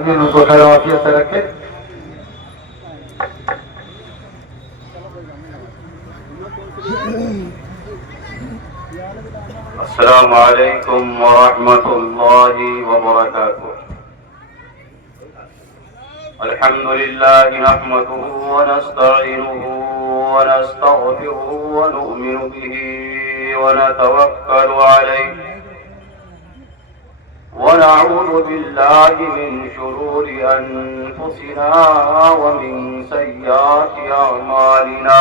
ان کو خیر وافیت سے رکھے. السلام علیکم ورحمۃ اللہ وبرکاتہ. الحمد لله نحمده ونستعينه ونستغفره ونؤمن به ونتوكل عليه ونعوذ بالله من شرور أنفسنا ومن سيئات أعمالنا.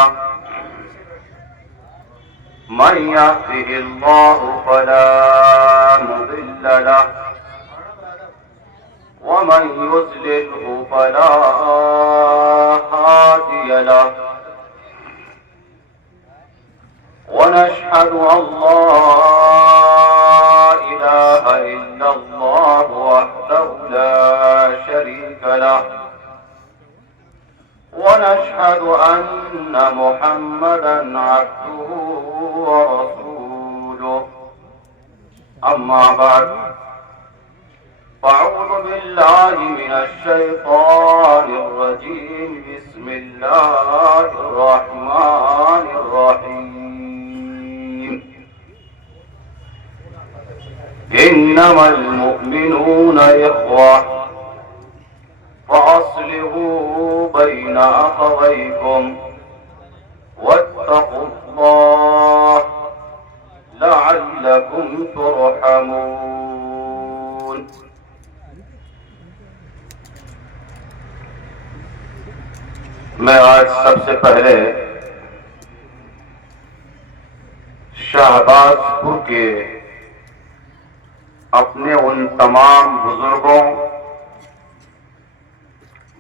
من يهده الله فلا مضل له ومن يضلله فلا هادي له. ونشهد أن لا إله إلا الله وحده لا شريك له. ونشهد أن محمدا عبده ورسوله. أما بعد فأعوذ بالله من الشيطان الرجيم. بسم الله الرحمن الرحيم. إنما المؤمنون إخوة فأصلحوا بين أخويكم واتقوا الله لعلكم ترحمون. میں آج سب سے پہلے شہباز پور کے اپنے ان تمام بزرگوں،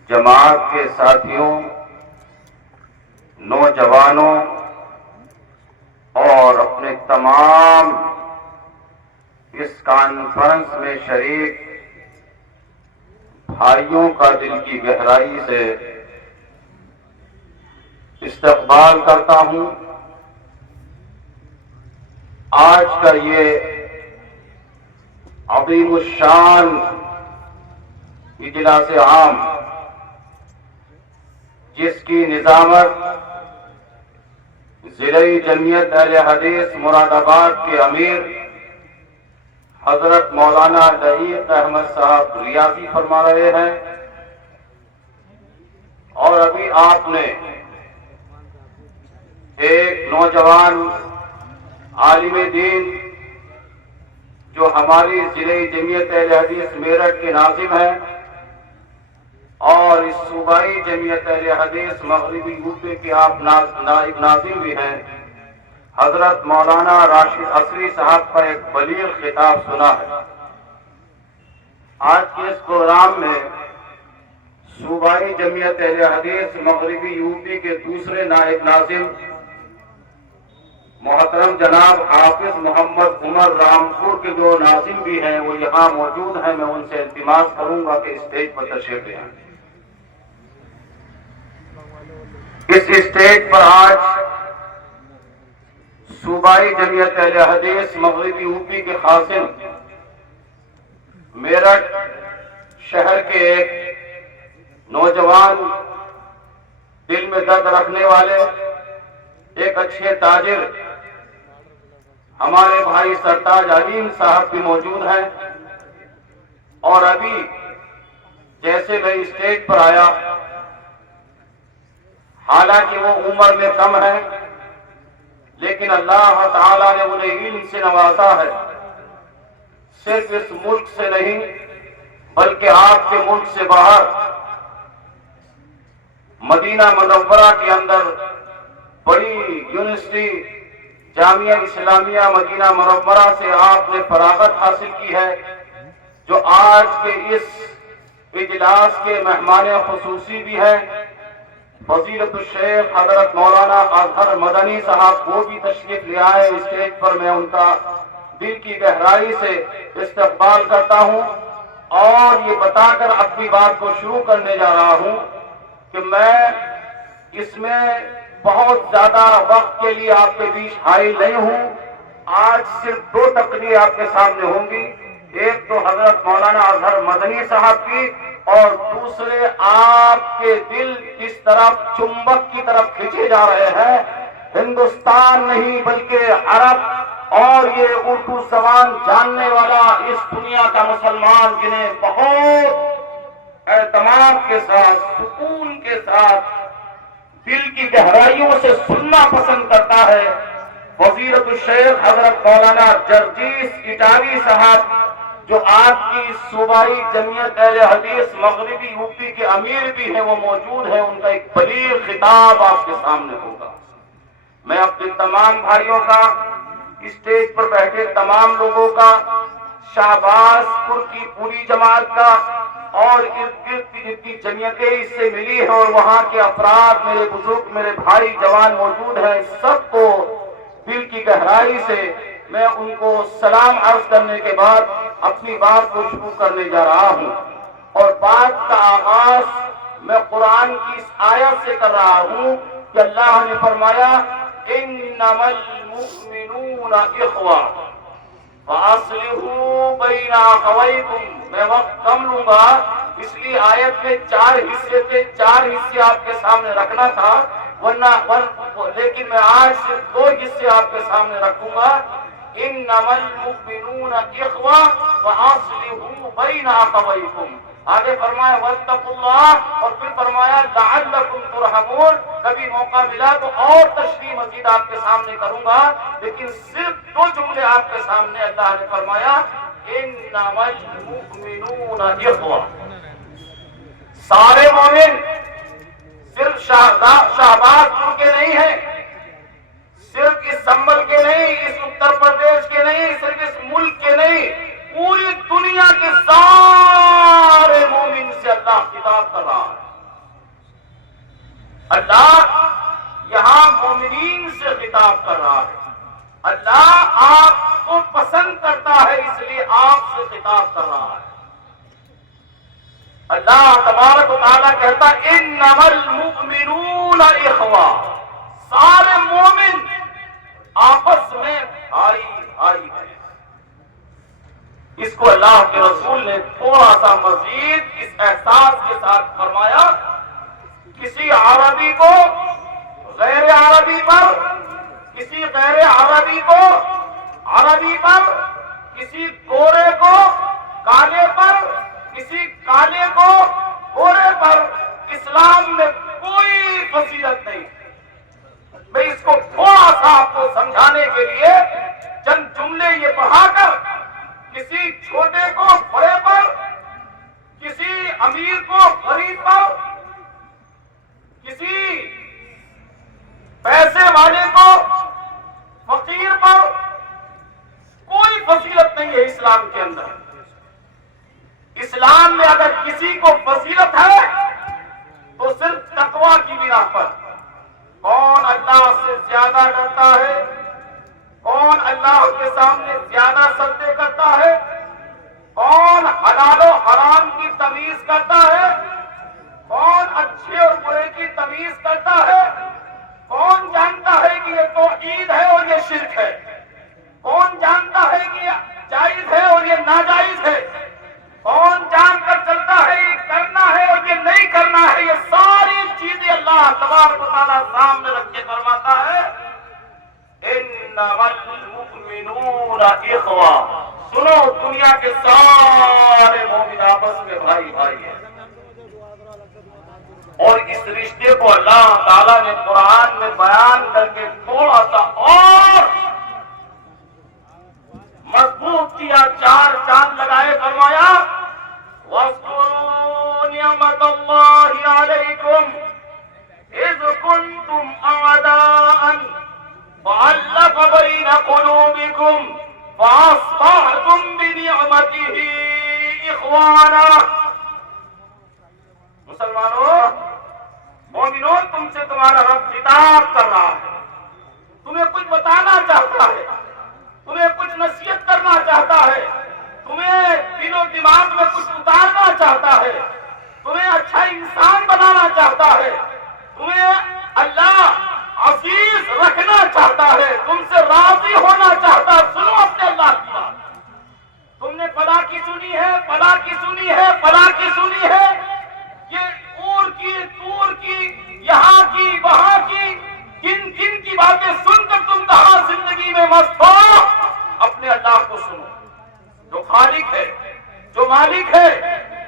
جماعت کے ساتھیوں، نوجوانوں اور اپنے تمام اس کانفرنس میں شریک بھائیوں کا دل کی گہرائی سے استقبال کرتا ہوں. آج کا یہ عظیم الشان اجلاس عام، جس کی نظامت ضلع جمعیت اہل حدیث مراد آباد کے امیر حضرت مولانا دقیق احمد صاحب ریاضی فرما رہے ہیں، اور ابھی آپ نے ایک نوجوان عالم دین جو ہماری ضلع جمعیت اہل حدیث میرٹھ کے ناظم ہیں اور اس صوبائی جمعیت اہل حدیث مغربی یوپی کے آپ نائب ناظم بھی ہیں، حضرت مولانا راشد اصری صاحب کا ایک بلیغ خطاب سنا ہے. آج کے اس پروگرام میں صوبائی جمعیت اہل حدیث مغربی یوپی کے دوسرے نائب ناظم محترم جناب حافظ محمد عمر رامپور کے جو ناظم بھی ہیں وہ یہاں موجود ہیں. میں ان سے التماس کروں گا کہ اسٹیج پر تشریف لے آئیں. اس اسٹیج پر آج صوبائی جمعیت اہل حدیث مغربی یوپی کے خاصن میرٹھ شہر کے ایک نوجوان، دل میں درد رکھنے والے، ایک اچھے تاجر ہمارے بھائی سرتاج علیم صاحب بھی موجود ہیں. اور ابھی جیسے میں اسٹیج پر آیا، حالانکہ وہ عمر میں کم ہے لیکن اللہ تعالیٰ نے انہیں علم سے نوازا ہے. صرف اس ملک سے نہیں بلکہ آپ کے ملک سے باہر مدینہ منورہ کے اندر بڑی یونیورسٹی جامعہ اسلامیہ مدینہ منورہ سے آپ نے فراغت حاصل کی ہے، جو آج کے اس اجلاس کے مہمان خصوصی بھی ہیں. فضیلت الشیخ حضرت مولانا اظہر مدنی صاحب وہ بھی تشریف لے آئے اسٹیج پر. میں ان کا دل کی گہرائی سے استقبال کرتا ہوں اور یہ بتا کر اپنی بات کو شروع کرنے جا رہا ہوں کہ میں اس میں بہت زیادہ وقت کے لیے آپ کے بیچ حائل نہیں ہوں. آج صرف 2 تقریر آپ کے سامنے ہوں گی، ایک تو حضرت مولانا اظہر مدنی صاحب کی اور دوسرے آپ کے دل اس طرف چمبک کی طرف کھینچے جا رہے ہیں. ہندوستان نہیں بلکہ عرب اور یہ اردو زبان جاننے والا اس دنیا کا مسلمان جنہیں بہت اعتماد کے ساتھ سکون کے ساتھ دل کی گہرائیوں سے سننا پسند کرتا ہے، وزیرت الشیخ حضرت مولانا جرجیس اٹاوی صاحب جو آج کی صوبائی جمعیت اہل حدیث مغربی یو پی کے امیر بھی ہیں، وہ موجود ہیں. ان کا ایک بلیغ خطاب آپ کے سامنے ہوگا. میں اپنے تمام بھائیوں کا، اسٹیج پر بیٹھے تمام لوگوں کا، شہباز پور کی پوری جماعت کا اور ارد گرد کی جتنی جمعیتیں اس سے ملی ہیں اور وہاں کے افراد، میرے بزرگ، میرے بھائی جوان موجود ہیں، سب کو دل کی گہرائی سے میں ان کو سلام عرض کرنے کے بعد اپنی بات کو شروع کرنے جا رہا ہوں. اور بات کا آغاز میں قرآن کی اس آیت سے کر رہا ہوں کہ اللہ نے فرمایا انما المؤمنون اخوہ فاصلحوا بین اخویکم. میں وقت کم لوں گا اس لیے آیت میں 4 حصے تھے، 4 حصے آپ کے سامنے رکھنا تھا، لیکن میں آج صرف 2 حصے آپ کے سامنے رکھوں گا. انما المؤمنون اخوہ فاصلحوا بین اخویکم. آگے فرمایا واتقوا اللہ، اور پھر فرمایا لعلکم ترحمون. کبھی موقع ملا تو اور تشریح مزید آپ کے سامنے کروں گا، لیکن صرف 2 جملے آپ کے سامنے اللہ نے فرمایا انما المؤمنون اخوہ. سارے مومن صرف شہباز پور کے نہیں ہیں، صرف اس سنبل کے نہیں، اس اتر پردیش کے نہیں، صرف اس ملک کے نہیں، پوری دنیا کے سارے مومن سے اللہ خطاب کر رہا ہے. اللہ یہاں مومنین سے خطاب کر رہا ہے. اللہ آپ کو پسند کرتا ہے اس لیے آپ سے خطاب کر رہا ہے. اللہ تبارک و تعالیٰ کہتا انما المؤمنون اخوہ. سارے مومن آپس میں بھائی بھائی ہیں. اس کو اللہ کے رسول نے تھوڑا سا مزید اس احساس کے ساتھ فرمایا، کسی عربی کو غیر عربی پر، کسی غیر عربی کو عربی پر، کسی گورے کو کالے پر، کسی کالے کو گورے پر اسلام میں کوئی فضیلت نہیں. میں اس کو تھوڑا سا آپ کو سمجھانے کے لیے چند جملے یہ پڑھا کر کسی چھوٹے کو بڑے پر، کسی امیر کو غریب پر، کسی پیسے والے کو فقیر پر کوئی فضیلت نہیں ہے اسلام کے اندر. اسلام میں اگر کسی کو فضیلت ہے تو صرف تقویٰ کی بنا پر. کون اللہ سے زیادہ ڈرتا ہے، کون اللہ کے سامنے زیادہ سجدے کرتا ہے، کون حلال و حرام کی تمیز کرتا ہے، کون اچھے اور برے کی تمیز کرتا ہے، کون جانتا ہے کہ یہ توحید ہے اور یہ شرک ہے، کون جانتا ہے کہ یہ جائز ہے اور یہ ناجائز ہے، کون جان کر چلتا ہے یہ کرنا ہے اور یہ نہیں کرنا ہے. یہ ساری چیزیں اللہ تبارک و تعالیٰ سامنے رکھ کے فرماتا ہے انما المؤمنون اخوہ. سنو، دنیا کے سارے مومن آپس میں بھائی بھائی ہیں. اور اس رشتے کو اللہ تعالیٰ نے قرآن میں بیان کر کے تھوڑا سا اور مضبوط کیا، 4 چاند لگائے. فرمایا وَاذْكُرُوا نِعْمَةَ اللَّهِ عَلَيْكُمْ إِذْ كُنْتُمْ أَعْدَاءً فَأَلَّفَ بَيْنَ قُلُوبِكُمْ فَأَصْبَحْتُمْ بِنِعْمَتِهِ إِخْوَانًا. مسلمانوں، مومنوں، تم سے تمہارا رب خطاب کر رہا ہے، تمہیں کچھ بتانا چاہتا ہے، تمہیں کچھ نصیحت کرنا چاہتا ہے، تمہیں دل و دماغ میں کچھ اتارنا چاہتا ہے، تمہیں اچھا انسان بنانا چاہتا ہے، تمہیں اللہ عزیز رکھنا چاہتا ہے، تم سے راضی ہونا چاہتا ہے. سنو اپنے اللہ کی بات. تم نے فلاں کی سنی ہے، فلاں کی سنی ہے، فلاں کی سنی ہے، یہ اور کی، تور کی، یہاں کی، وہاں کی، کن کن کی باتیں سن کر تم کہاں زندگی میں مست ہو؟ اپنے اللہ کو سنو، جو خالق ہے، جو مالک ہے،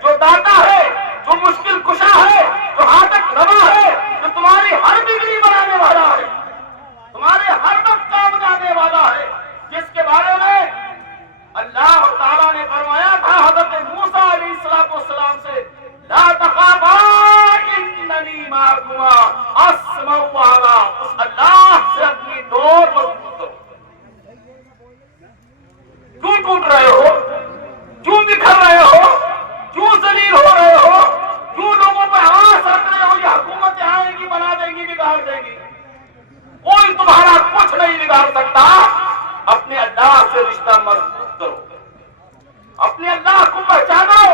جو داتا ہے، جو مشکل کشا ہے، جو حاجت روا ہے، جو تمہاری ہر بگڑی بنانے والا ہے، تمہارے ہر وقت کام لانے والا ہے، جس کے بارے میں اللہ تعالیٰ نے فرمایا تھا حضرت موسیٰ علیہ السلام سے، لا تخافا اننی معکما اسمع وارا، اس اللہ سے اپنی ڈور مضبوط کرو۔ کیوں ٹوٹ رہے ہو؟ کیوں بکھر رہے ہو؟ کیوں ذلیل ہو رہے ہو؟ کیوں لوگوں پہ آس رکھ رہے ہو؟ یہ حکومتیں آئیں گی، بنا دیں گی، بگاڑ دیں گی، کوئی تمہارا کچھ نہیں بگاڑ سکتا۔ اپنے اللہ سے رشتہ مضبوط کرو، اپنے اللہ کو پہچانو،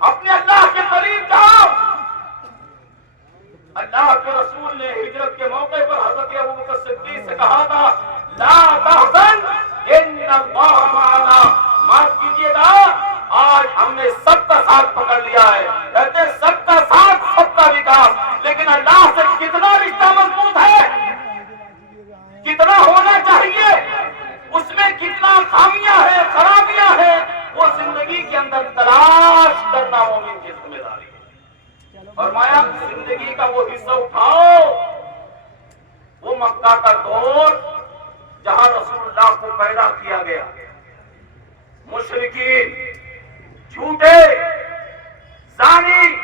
اپنے اللہ کے قریب جاؤ۔ اللہ کے رسول نے ہجرت کے موقع پر حضرت ابوبکر صدیق سے کہا تھا، لا تحزن ان اللہ معنا، معاف کیجیے گا آج ہم نے سب کا ساتھ پکڑ لیا ہے، کہتے سب کا ساتھ سب کا وکاس، لیکن اللہ سے کتنا رشتہ مضبوط ہے، کتنا ہونا چاہیے، اس میں کتنا خامیاں ہیں، خرابیاں ہیں، وہ زندگی کے اندر تلاش کرنا مومن کی ذمہ داری ہے۔ فرمایا زندگی کا وہ حصہ اٹھاؤ، وہ مکہ کا دور جہاں رسول اللہ کو پیدا کیا گیا، مشرکین، جھوٹے، زانی،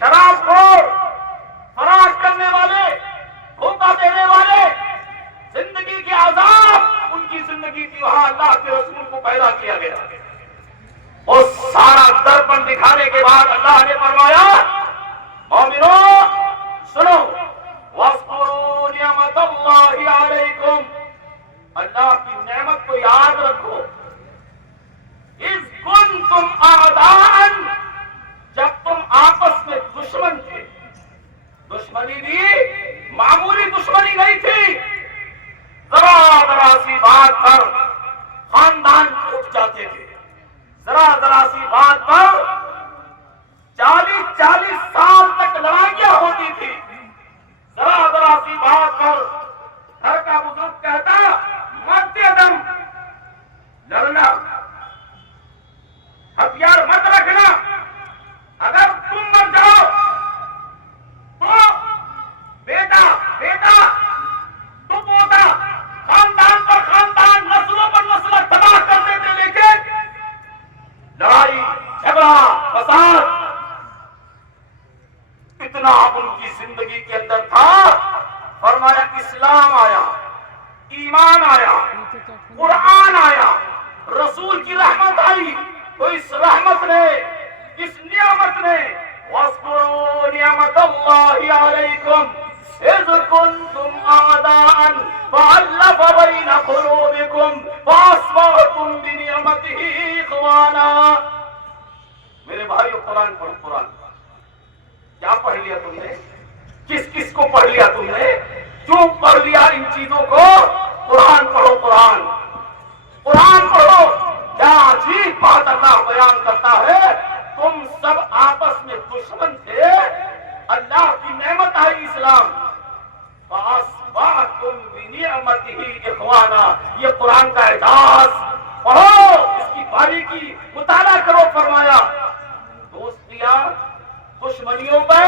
شراب خور، فراڈ کرنے والے، دھوکہ دینے والے، زندگی کے عذاب ان کی زندگی تھی، وہاں اللہ کے رسول کو پیدا کیا گیا۔ اور سارا درپن دکھانے کے بعد اللہ نے فرمایا، مومنوں سنو، وَاذْكُرُوا نِعْمَتَ اللَّهِ عَلَيْكُمْ، اللہ کی نعمت کو یاد رکھو، اِذْ كُنْتُمْ أَعْدَاءً، جب تم آپس میں دشمن تھے، دشمنی بھی معمولی دشمنی نہیں تھی، ذرا ذرا سی بات پر خاندان ٹوٹ جاتے تھے، ذرا ذرا سی بات پر 40 سال تک لڑائیاں ہوتی تھی، ذرا ذرا سی بات پر گھر کا بزرگ کہتا مرتے دم لڑنا، ہتھیار مت رکھنا، اگر تم مر جاؤ تو بیٹا بیٹا تو پوتا، خاندان پر خاندان، نسلوں پر نسل تباہ کر دیتے، لیکن لڑائی جھگڑا فساد اتنا ان کی زندگی کے اندر تھا۔ فرمایا اسلام آیا، ایمان آیا، قرآن آیا، رسول کی رحمت آئی، تو اس رحمت نے، اس نعمت نے، وَاذْكُرُوا نِعْمَتَ اللَّهِ عَلَيْكُمْ إِذْ كُنْتُمْ أَعْدَاءً فَأَلَّفَ بَيْنَ قُلُوبِكُمْ فَأَصْبَحْتُمْ بِنِعْمَتِهِ إِخْوَانًا۔ میرے بھائیو قرآن پڑھو، قرآن کیا پڑھ لیا تم نے؟ کس کس کو پڑھ لیا تم نے؟ کیوں پڑھ لیا ان چیزوں کو؟ قرآن پڑھو، قرآن قرآن پڑھو۔ کیا عجیب بات اللہ بیان کرتا ہے، تم سب آپس میں دشمن تھے، اللہ کی نعمت آئی اسلام، فَأَصْبَحْتُمْ بِنِعْمَتِهِ إِخْوَانًا۔ یہ قرآن کا اعجاز پڑھو، اس کی باریکی مطالعہ کرو۔ فرمایا دوستیاں دشمنیوں پہ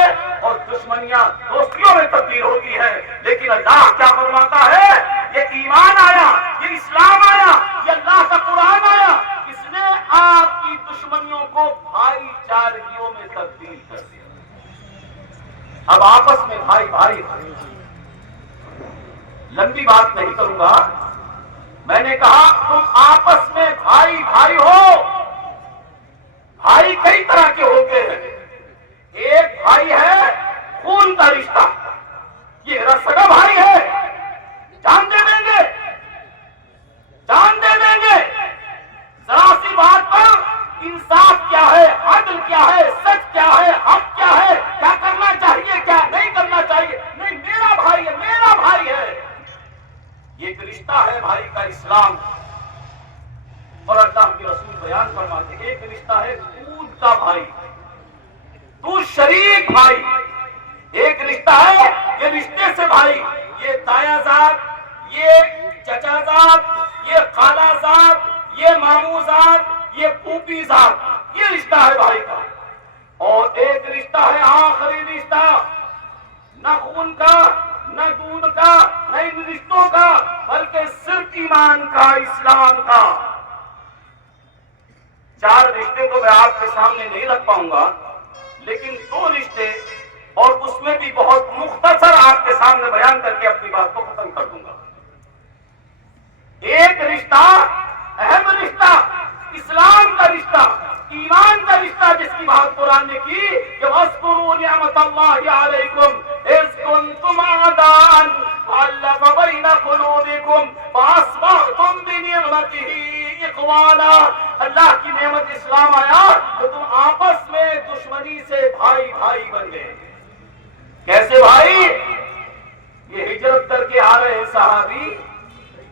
اور دشمنیاں دوستیوں میں تبدیل ہوتی ہے، لیکن اللہ کیا فرماتا ہے، یہ ایمان آیا، یہ اسلام آیا، یہ اللہ کا قرآن آیا، اس نے آپ کی دشمنیوں کو بھائی چارگیوں میں تبدیل کر دیا۔ اب آپس میں بھائی بھائی، لمبی بات نہیں کروں گا، میں نے کہا تم آپس میں بھائی بھائی ہو۔ بھائی کئی طرح کے ہوتے ہیں، ایک بھائی ہے خون کا رشتہ، یہ رسگا بھائی ہے، جان دے دیں گے، جان دے دیں گے، ذرا سی بات پر انصاف کیا ہے، عدل کیا ہے، سچ کیا ہے، حق کیا ہے، کیا کرنا چاہیے، کیا نہیں کرنا چاہیے، نہیں میرا بھائی ہے، میرا بھائی ہے، یہ ایک رشتہ ہے بھائی کا، اسلام اور اللہ کے رسول شریک بھائی، ایک رشتہ ہے یہ رشتے سے بھائی، یہ دایا ذات، یہ چچا ذات، یہ خالہ ذات، یہ ماموں ذات، یہ پھوپھی ذات، یہ رشتہ ہے بھائی کا۔ اور ایک رشتہ ہے آخری رشتہ، نہ خون کا، نہ دودھ کا، نہ ان رشتوں کا، بلکہ صرف ایمان کا، اسلام کا۔ چار رشتے تو میں آپ کے سامنے نہیں رکھ پاؤں گا، لیکن دو رشتے، اور اس میں بھی بہت مختصر آپ کے سامنے بیان کر کے اپنی بات کو ختم کر دوں گا۔ ایک رشتہ، اہم رشتہ، اسلام کا رشتہ، ایمان کا رشتہ، جس کی بات قرآن نے کی کہ وَاذْكُرُوا نِعْمَتَ اللَّهِ عَلَيْكُمْ إِذْ كُنْتُمْ أَعْدَاءً فَأَلَّفَ بَيْنَ قُلُوبِكُمْ فَأَصْبَحْتُمْ بِنِعْمَتِهِ إِخْوَانًا۔ اللہ کی نعمت اسلام آیا تو تم آپس میں دشمنی سے بھائی بھائی بن گئے۔ کیسے بھائی؟ یہ ہجرت کر کے آ رہے ہیں صحابی،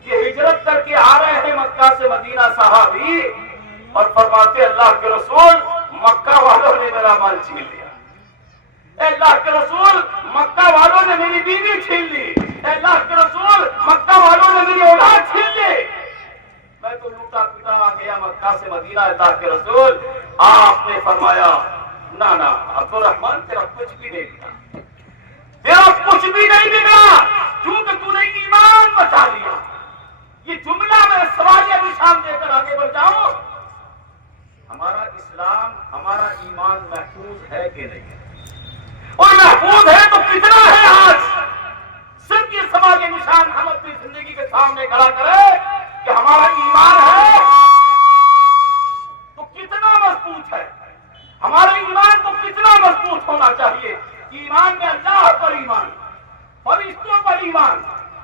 یہ ہجرت کر کے آ رہے ہیں مکہ سے مدینہ صحابی، اور فرماتے اللہ کے رسول مکہ والوں نے میرا مال چھین لیا، اے اللہ کے رسول مکہ والوں نے میری بیوی چھین لی، اے اللہ کے رسول مکہ والوں نے میری اولاد چھین لی، میں تو لوٹا پٹا آ گیا مکہ سے مدینہ۔ اللہ کے رسول آپ نے فرمایا نہ نہ عبد الرحمن تیرا کچھ بھی نہیں بگڑا، تیرا کچھ بھی نہیں بگڑا، کیونکہ تو نے ایمان بچا لیا۔ یہ جملہ میں سوالیہ نشان دے کر آگے بڑھ جاؤں، ہمارا اسلام، ہمارا ایمان محفوظ ہے کہ نہیں ہے؟ اور محفوظ ہے تو کتنا ہے آج؟ صرف یہ سوالیہ نشان ہم اپنی زندگی کے سامنے کھڑا کریں کہ ہمارا ایمان ہے تو کتنا مضبوط ہے، ہمارا ایمان تو کتنا مضبوط ہونا چاہیے۔ ایمان میں اللہ پر ایمان، فرشتوں پر ایمان،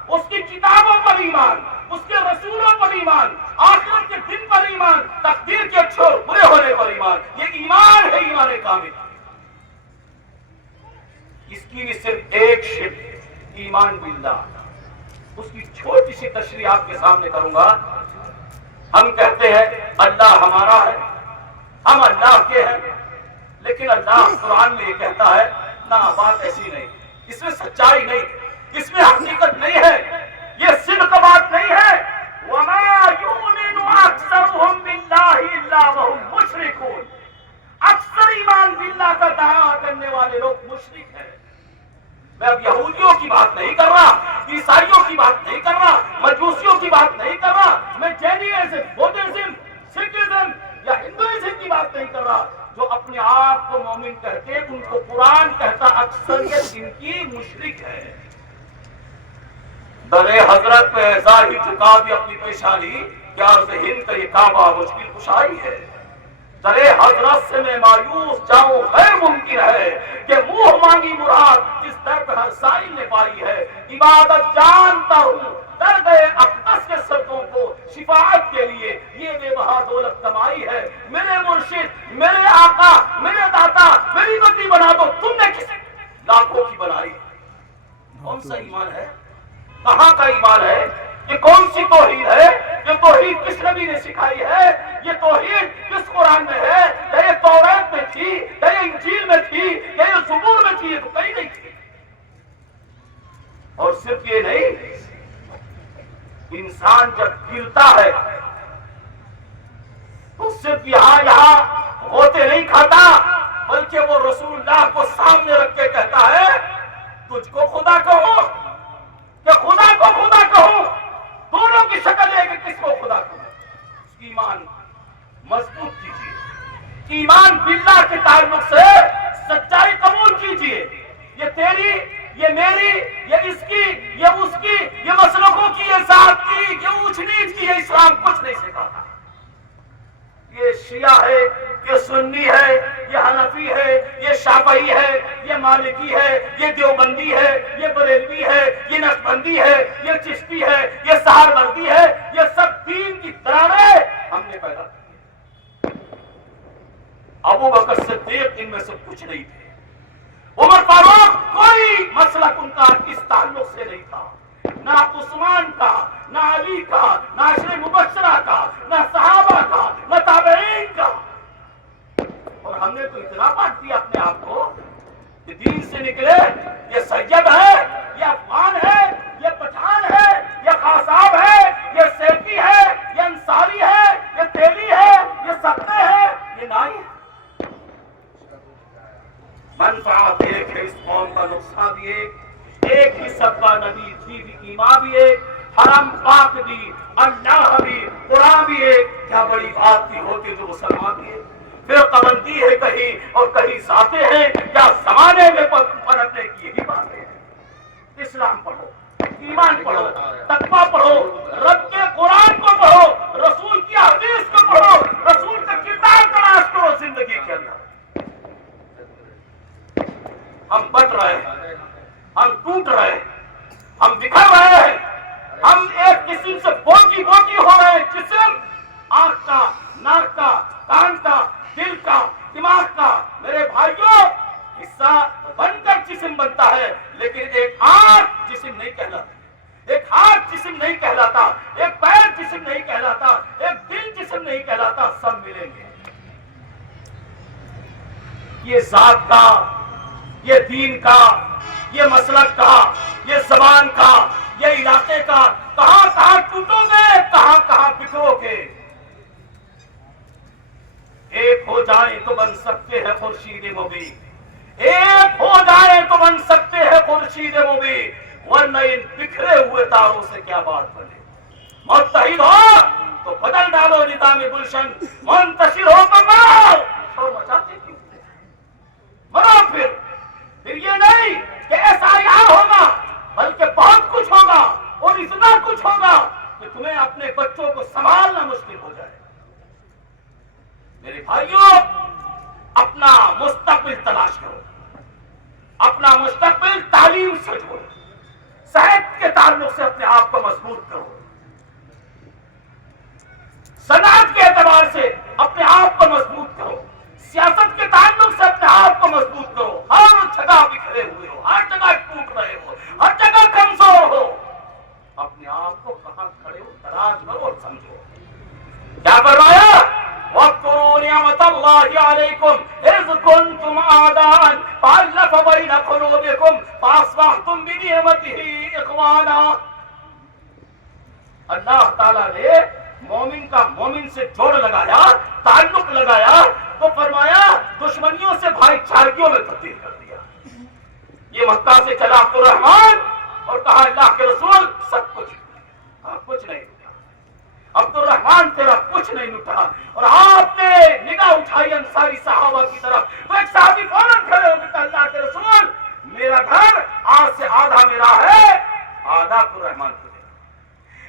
اس کی کتابوں پر ایمان، اس کے رسولوں پر ایمان، آخرت کے دن پر ایمان، تقدیر کے اچھے اور برے ہونے پر ایمان، یہ ایمان ہے، ایمان کامل۔ اس کی بھی صرف ایک شرط، ایمان باللہ، اس کی چھوٹی سی تشریح آپ کے سامنے کروں گا۔ ہم کہتے ہیں اللہ ہمارا ہے، ہم اللہ کے ہیں، لیکن اللہ قرآن میں یہ کہتا ہے نہ، بات ایسی نہیں، اس میں سچائی نہیں، اس میں حقیقت نہیں ہے، یہ صدق بات نہیں ہے۔ وَمَا يُؤْمِنُ أَكْثَرُهُم بِاللَّهِ إِلَّا وَهُم مُشْرِكُونَ۔ اکثر ایمان باللہ کا دعویٰ کرنے والے لوگ مشرک ہیں۔ میں اب یہودیوں کی بات نہیں کر رہا، عیسائیوں کی بات نہیں کر رہا، مجوسیوں کی بات نہیں کر رہا، میں جینیزم، بودھزم، سکھزم یا ہندوازم کی بات نہیں کر رہا، جو اپنے آپ کو مومن کہتے ان کو قرآن کہتا اکثریت ان کی مشرک ہے۔ در حضرت پہ ایسا ہی چکا دی اپنی پیشانی، کیا عرض ہند کا یہ کعبہ مشکل کشائی ہے۔ در حضرت سے میں مایوس جاؤں غیر ممکن ہے کہ منہ مانگی مراد اس در پہ ہر سائل نے پائی ہے۔ عبادت جانتا ہوں درد اقدس کے سردوں کو شفاعت کے لیے یہ بے بہا دولت کمائی ہے۔ میرے مرشد، میرے آقا، میرے داتا، میری بدی بنا دو، تم نے کس لاکھوں کی بنائی؟ کون سا ایمان ہے؟ کہاں کا ایمان ہے؟ یہ کون سی توحید ہے؟ یہ توحید کس نبی نے سکھائی ہے؟ یہ توحید کس قرآن میں ہے؟ یا یہ توریت میں تھی، یا یہ انجیل میں تھی، یا یہ زبور میں تھی؟ یہ تو کہیں نہیں تھی۔ اور صرف یہ نہیں، انسان جب گرتا ہے تو صرف یہاں ہوتے نہیں کھاتا، بلکہ وہ رسول اللہ کو سامنے رکھ کے کہتا ہے تجھ کو خدا کہو کہ خدا کو خدا کہو، دونوں کی شکل ہے کہ کس کو خدا کہو۔ ایمان مضبوط کیجیے، ایمان باللہ کے تعلق سے سچائی قبول کیجیے۔ یہ تیری، یہ میری، یہ اس کی، یہ اس کی، یہ مسلکوں کی، یہ ذات کی، یہ اونچ نیچ کی، یہ اسلام کچھ نہیں سکھاتا۔ یہ شیعہ ہے، یہ سنی ہے، یہ حنفی ہے، یہ شافعی ہے، یہ مالکی ہے، یہ دیوبندی ہے، یہ بریلوی ہے، یہ نقشبندی ہے، یہ چشتی ہے، یہ سہروردی ہے، یہ سب دین کی دراڑیں ہم نے پیدا کی۔ ابو بکر صدیق ان میں سے کچھ نہیں تھے، عمر فاروق کوئی مسلک ان کا اس تعلق سے نہیں تھا، نہ عثمان کا، نہ علی کا، نہ عشر مبشرہ کا، نہ صحابہ کا، نہ تابعین کا۔ اور ہم نے تو اتنا بانٹ دیا اپنے آپ کو منفعت ایک ہے، اس قوم کا نقصان بھی ایک ہی سب کا نبی تھی بھی، ایمان بھی ایک، حرم پاک بھی، اللہ بھی، قرآن بھی ایک، کیا بڑی بات تھی ہوتی جو مسلمان بھی ایک، پھر قبندی ہے کہیں اور کہیں ذاتے ہیں، کیا زمانے میں پرتنے کی یہی باتیں ہیں؟ اسلام پڑھو، ایمان پڑھو، تقویٰ پڑھو، رب کے قرآن کو پڑھو، رسول کی حدیث کو پڑھو، رسول کا کردار تلاش کرو زندگی کے اندر۔ ہم بٹ رہے ہیں، ہم ٹوٹ رہے ہیں، ہم بکھر رہے ہیں، ہم ایک قسم سے بوٹی بوٹی ہو رہے ہیں، جسم آنکھ کا، ناک کا، کان کا، دل کا، دماغ کا، میرے بھائیوں حصہ بن کر جسم بنتا ہے، لیکن ایک آنکھ جسم نہیں کہلاتا، ایک ہاتھ جسم نہیں کہلاتا، ایک پیر جسم نہیں کہلاتا، ایک دل جسم نہیں کہلاتا، سب ملیں گے۔ یہ ذات کا، یہ دین کا، یہ مسلک کا، یہ زبان کا، یہ علاقے کا، کہاں کہاں ٹوٹو گے، کہاں کہاں بکھرو گے۔ ایک ہو جائیں تو بن سکتے ہیں خورشید مبین، ایک ہو جائیں تو بن سکتے ہیں خورشید مبین، ورنہ ان بکھرے ہوئے تاروں سے کیا بات بنے۔ متحد ہو تو بدل ڈالو نظام گلشن، منتشر ہو تو مرو، شور مچاتے کیوں؟ مرو پھر یہ نہیں کہ ایسا یار ہوگا، بلکہ بہت کچھ ہوگا اور اتنا کچھ ہوگا کہ تمہیں اپنے بچوں کو سنبھالنا مشکل ہو جائے۔ میرے بھائیوں اپنا مستقبل تلاش کرو، اپنا مستقبل تعلیم سے جوڑو، صحت کے تعلق سے اپنے آپ کو مضبوط کرو، صنعت کے اعتبار سے اپنے آپ کو مضبوط کرو، سیاست کے تعلق سے اپنے آپ کو مضبوط کرو۔ ہر جگہ بکھرے ہوئے ہو، ہر جگہ ٹوٹ رہے ہو، ہر جگہ کمزور ہو، اپنے آپ کو کہاں کھڑے ہو تلاش کرو اور سمجھو۔ کیا فرمایا؟ وَاذْكُرُوا نِعْمَةَ اللَّهِ عَلَيْكُمْ إِذْ كُنْتُمْ أَعْدَاءً فَأَلَّفَ بَيْنَ قُلُوبِكُمْ فَأَصْبَحْتُمْ بِنِعْمَتِهِ إِخْوَانًا۔ اللہ تعالیٰ نے مومن کا مومن سے جوڑ لگایا، تعلق لگایا، تو فرمایا دشمنیوں سے بھائی چارگیوں میں تبدیل کر دیا۔ یہ مکہ سے چلا عبد الرحمان اور کہا اللہ کے رسول سب کچھ، کچھ نہیں لوٹا عبد الرحمان، تیرا کچھ نہیں لوٹا۔ اور آپ نے نگاہ اٹھائی انصاری صحابہ کی طرف، تو ایک صحابی فوراً کھڑے ہو گئے، اللہ کے رسول میرا گھر آج سے آدھا میرا ہے، آدھا عبد الرحمان کو دے۔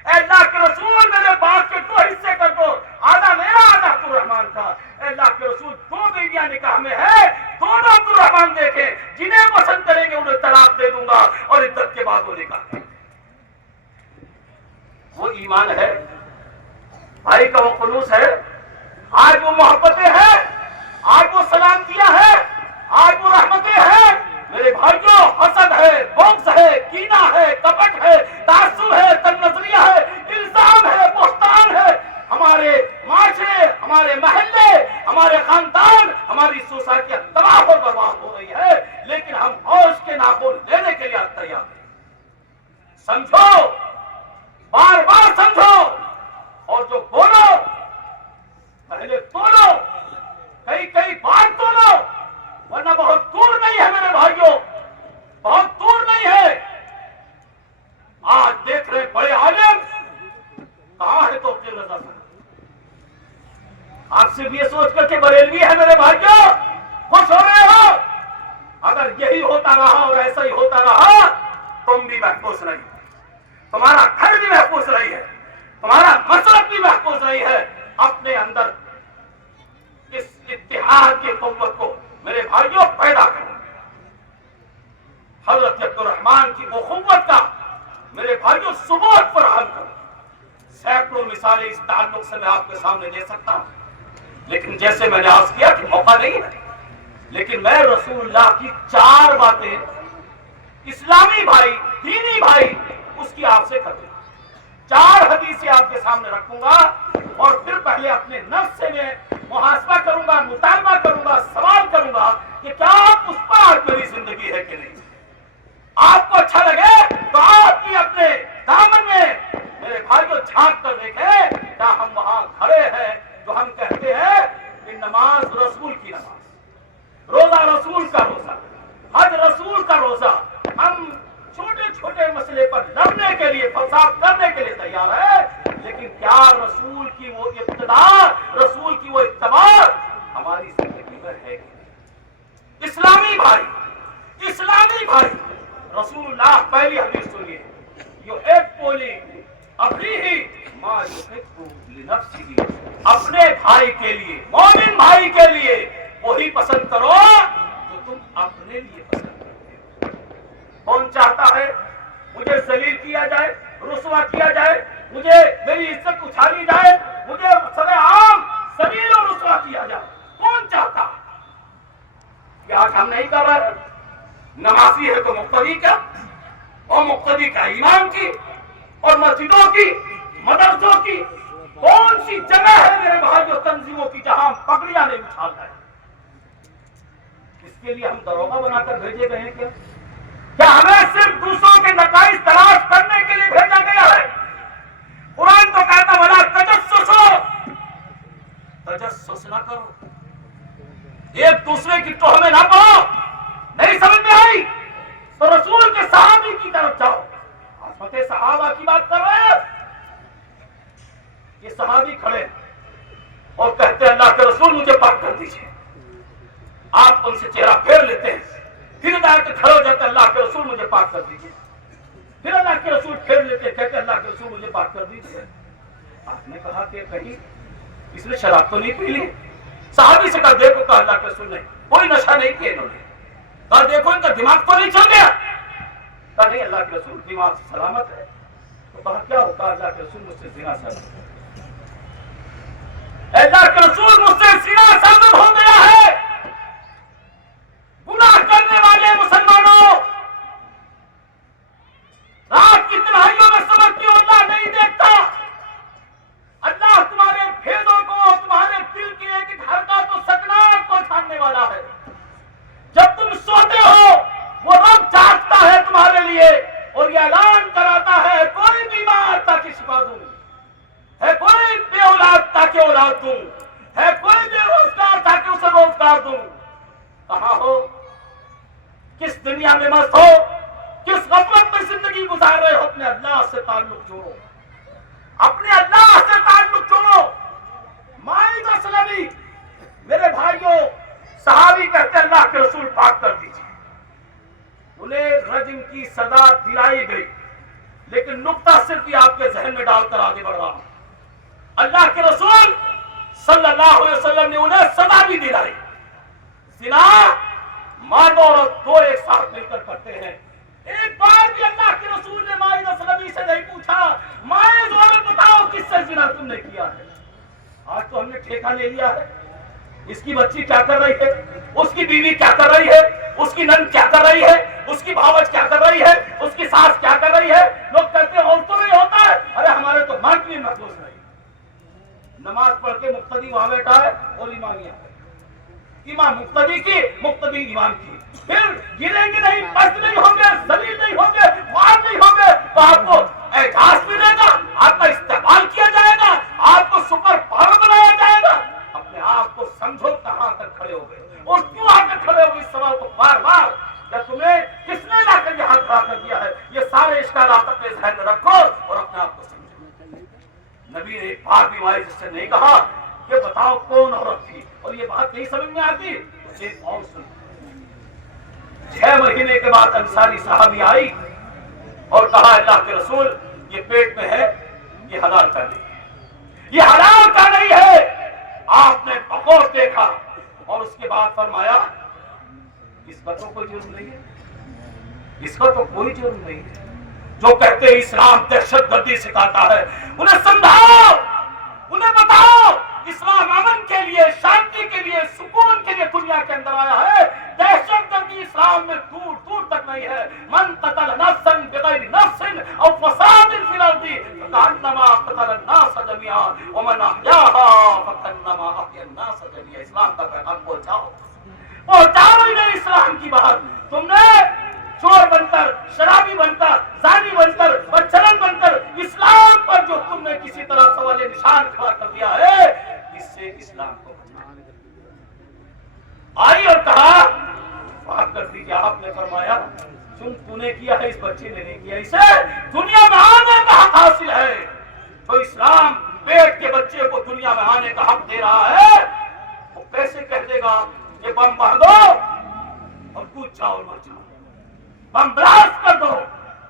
اے اللہ کے رسول میرے باغ کے 2 حصے کر دو، آدھا میرا آدھا عبد الرحمان کا۔ اے اللہ کے رسول 2 بیویاں نکاح میں ہے، دونوں عبد الرحمان دیکھیں، جنہیں پسند کریں گے انہیں طلاق دے دوں گا اور عدت کے بعد وہ نکاح کریں گے۔ وہ ایمان ہے، بھائی کا وہ خلوص ہے، آج وہ محبتیں ہیں، آج وہ سلامتیاں ہیں، آج وہ رحمتیں ہیں۔ میرے بھائیوں حسد ہے، بغض ہے، کینہ ہے، کپٹ ہے، تعصب ہے، تن نظریہ ہے، الزام ہے، بہتان ہے، ہمارے معاشرے، ہمارے محلے، ہمارے خاندان، ہماری سوسائٹیاں تباہ اور برباد ہو رہی ہے، لیکن ہم ہوش کے ناخن لینے کے لیے تیار ہیں۔ سمجھو، بار بار سمجھو، اور جو بولو پہلے تولو، کئی بار تولو، ورنہ بہت دور نہیں ہے میرے بھائیوں، بہت دور نہیں ہے۔ آج دیکھ رہے بڑے عالم کہاں ہے تو عبد الرضا صاحب، آپ صرف یہ سوچ کر کے بریلوی ہے میرے بھائیوں خوش ہو رہے ہو؟ اگر یہی ہوتا رہا اور ایسا ہی ہوتا رہا، تم بھی محفوظ نہیں، تمہارا گھر بھی محفوظ نہیں ہے، تمہارا مسلک بھی محفوظ نہیں ہے۔ اپنے اندر اس اتحاد کی قوت کو میرے بھائیوں پیدا کرو۔ حضرت عبد الرحمان کی اخوت کا میرے بھائیوں ثبوت فراہم کرو۔ سینکڑوں مثالیں اس تعلق سے میں آپ کے سامنے دے سکتا ہوں، لیکن جیسے میں نے عرض کیا کہ موقع نہیں ہے، لیکن میں رسول اللہ کی 4 باتیں اسلامی بھائی، دینی بھائی، اس کی آپ سے کروں گا۔ 4 حدیثیں آپ کے سامنے رکھوں گا، اور پھر پہلے اپنے نفس سے میں محاسبہ کروں گا، مطالبہ کروں گا، سوال کروں گا کہ کیا اس پر آج میری زندگی ہے کہ نہیں۔ آپ کو اچھا لگے تو آپ بھی اپنے دامن میں میرے بھائیوں جھانک کر دیکھیں، کیا ہم وہاں کھڑے ہیں جو ہم کہتے ہیں کہ نماز رسول کی نماز، روزہ رسول کا روزہ، کا روزہ ہم چھوٹے چھوٹے مسئلے پر لڑنے کے لیے فساد کرنے کے لیے تیار ہے، لیکن کیا رسول کی وہ اقتدار، رسول کی وہ اتباع ہماری زندگی میں ہے؟ اسلامی بھائی، اسلامی بھائی، رسول اللہ پہلی حدیث سنیے، یحب لأخیہ ما یحب لنفسہ، اپنے بھائی کے لیے، مومن بھائی کے لیے وہی پسند کرو جو تم اپنے لیے پسند کرتے ہو۔ کون چاہتا ہے مجھے ذلیل کیا جائے، رسوا کیا جائے، مجھے میری عزت اچھالی جائے، مجھے سر عام ذلیل اور رسوا کیا جائے؟ کون چاہتا؟ کیا آج ہم نہیں کر رہے؟ نمازی ہے تو مقتدی کا، اور مقتدی کا امام کی، اور مسجدوں کی، مدرسوں کی کون سی جگہ ہے میرے بھائیوں تنظیموں کی جہاں ہم پگڑیاں نہیں اچھال رہے؟ اس کے لیے ہم دروغہ بنا کر بھیجے گئے ہیں کیا؟ کیا ہمیں صرف دوسروں کے نتائج تلاش کرنے کے لیے بھیجا گیا ہے؟ قرآن تو کہتا ولا تجسسوا، تجسس نہ کرو، ایک دوسرے کی تہمیں نہ پڑو۔ نہیں سمجھ میں آئی تو رسول کے صحابی کی طرف جاؤ۔ عصمت صحابہ کی بات کر رہے ہیں، یہ صحابی کھڑے اور کہتے ہیں اللہ کے رسول مجھے پاک کر دیجیے، آپ ان سے چہرہ پھیر لیتے ہیں، پھر ادھر کے کھڑے ہو جاتے ہیں اللہ کے رسول مجھے پاک کر دیجیے، پھر اللہ کے رسول پھیر لیتے ہیں، کہتے ہیں اللہ کے رسول مجھے پاک کر دیجیے۔ آپ نے کہا کہ کہیں اس نے شراب تو نہیں پی لی؟ صحابی سے کہا دیکھو، کہا اللہ کے رسول نے کوئی نشہ نہیں کیا انہوں نے، کہا دیکھو ان کا دماغ تو نہیں چل گیا؟ کہا نہیں اللہ کے رسول دماغ سلامت ہے۔ تو کہا کیا ہوتا؟ اللہ کے رسول مجھ سے زنا سرزد، اللہ کے رسول مجھ سے زنا سرزد ہو گیا ہے۔ گناہ کرنے والے مسلمانوں، رات کی تنہائیوں میں سبق کیوں اللہ نہیں دیکھتا؟ اللہ تمہارے بھیدوں کو، تمہارے دل کی ایک ایک حرکت و سکنات کو جاننے والا ہے۔ جب تم سوتے ہو وہ رب جاگتا ہے تمہارے لیے اور یہ اعلان کراتا ہے کوئی بیمار تاکہ شفا دوں، ہے کوئی بے اولاد تاکہ اولاد دوں، ہے کوئی بے روزگار تاکہ اسے روزگار دوں۔ کہاں ہو؟ کس دنیا میں مست ہو؟ کس غفلت میں زندگی گزار رہے ہو؟ اپنے اللہ سے تعلق جوڑو، اپنے اللہ سے تعلق جوڑو۔ مائز اسلمی میرے بھائیوں، صحابی کہتے اللہ کے رسول پاک کر دیجیے، انہیں رجم کی سزا دلائی گئی، لیکن نقطہ صرف یہ آپ کے ذہن میں ڈال کر آگے بڑھ رہا ہوں، اللہ کے رسول صلی اللہ علیہ وسلم نے انہیں سزا بھی دلائی۔ زنا مرد اور دو ایک ساتھ مل کر کرتے ہیں۔ ایک بار بھی اللہ کے رسول نے مائز اسلمی سے نہیں پوچھا مائز عورت بتاؤ کس سے زنا تم نے کیا ہے؟ آج تو ہم نے ٹھیکہ لے لیا ہے، اس کی بچی کیا کر رہی ہے، اس کی بیوی کیا کر رہی ہے، اس کی نند کیا کر رہی ہے، اس کی بھاوج کیا کر رہی ہے، اس کی ساس کیا کر رہی ہے۔ لوگ کہتے ہیں عورتوں میں ہوتا ہے، ارے ہمارے تو مرد بھی محفوظ نہیں۔ نماز پڑھ کے مقتدی وہاں بیٹھا ہے اور امام یہاں ہے، امام مقتدی کی، مقتدی امام کی، پھر گریں گے نہیں، پست نہیں ہوں گے، ذلیل نہیں ہوں گے، وار نہیں ہوں گے، تو آپ کو اعزاز ملے گا، آپ کا استقبال کیا جائے گا، آپ کو سپر پاور بنایا جائے گا۔ اپنے آپ کو سمجھو کہاں تک کھڑے ہو گئے اور کیوں آ کر کھڑے ہو گئے، اس سوال کو بار بار کہ تمہیں کس نے لا کر یہاں کھڑا کر دیا ہے؟ یہ سارے اشکالات اپنے ذہن میں رکھو اور اپنے آپ کو سمجھو۔ نبی نے ایک بار بھی مائز سے نہیں کہا کہ بتاؤ کون عورت تھی، اور یہ بات نہیں سمجھ میں آتی تو ایک اور سن۔ 6 مہینے کے بعد انصاری صحابی آئی اور کہا اللہ کے رسول یہ پیٹ میں ہے، یہ حلال کا نہیں ہے، یہ حلال کا نہیں ہے۔ آپ نے بغور دیکھا اور اس کے بعد فرمایا اس کا تو کوئی جرم نہیں ہے، اس کا تو کوئی جرم نہیں ہے۔ جو کہتے ہیں اسلام دہشت گردی سکھاتا ہے، انہیں سمجھاؤ، انہیں بتاؤ اسلام امن کے لیے، شانتی کے لیے، سکون کے لیے دنیا کے اندر آیا ہے۔ دہشت گردی اسلام میں دور دور تک نہیں ہے۔ من قتل نفسا بغیر نفس او فساد فی الارض فکانما قتل الناس جميعا ومن احیاها فکانما احیا الناس جميعا۔ اسلام کا پیغام پہنچاؤ ہی نہیں اسلام کی بات۔ تم نے چور بن کر، شرابی بن کر، زانی بن کر، بدچلن بن کر اسلام پر جو تم نے کسی طرح سوال نشان کھڑا کر دیا ہے، اس سے اسلام کو آئی اور کہا پاک کر رکھ دیجیے. آپ نے فرمایا تو نے کیا ہے, اس بچے نے نہیں کیا, اسے دنیا میں آنے کا حق حاصل ہے. تو اسلام پیٹ کے بچے کو دنیا میں آنے کا حق دے رہا ہے. وہ کیسے کہہ دے گا کہ بم باندھو اور کود جاؤ اور مر جاؤ, بم بلاسٹ کر دو.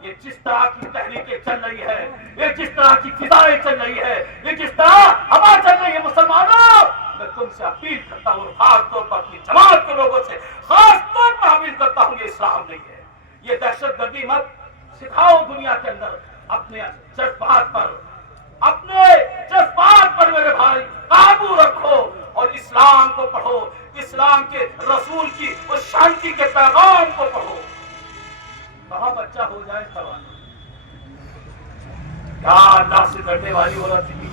یہ جس طرح کی تحریکیں چل رہی ہے, یہ جس طرح کی فضائیں چل رہی ہے, یہ جس طرح ہوا چل رہی ہے, مسلمانوں میں تم سے اپیل کرتا ہوں, خاص طور پر اپنی جماعت کے لوگوں سے خاص طور پر اپیل کرتا ہوں, یہ اسلام نہیں ہے. یہ دہشت گردی مت سکھاؤ دنیا کے اندر. اپنے جذبات پر میرے بھائی قابو رکھو اور اسلام کو پڑھو, اسلام کے رسول کی اس شانتی کے پیغام کو پڑھو. کہاں بچہ ہو جائے سوال, کیا اللہ سے ڈرنے والی عورت تھی,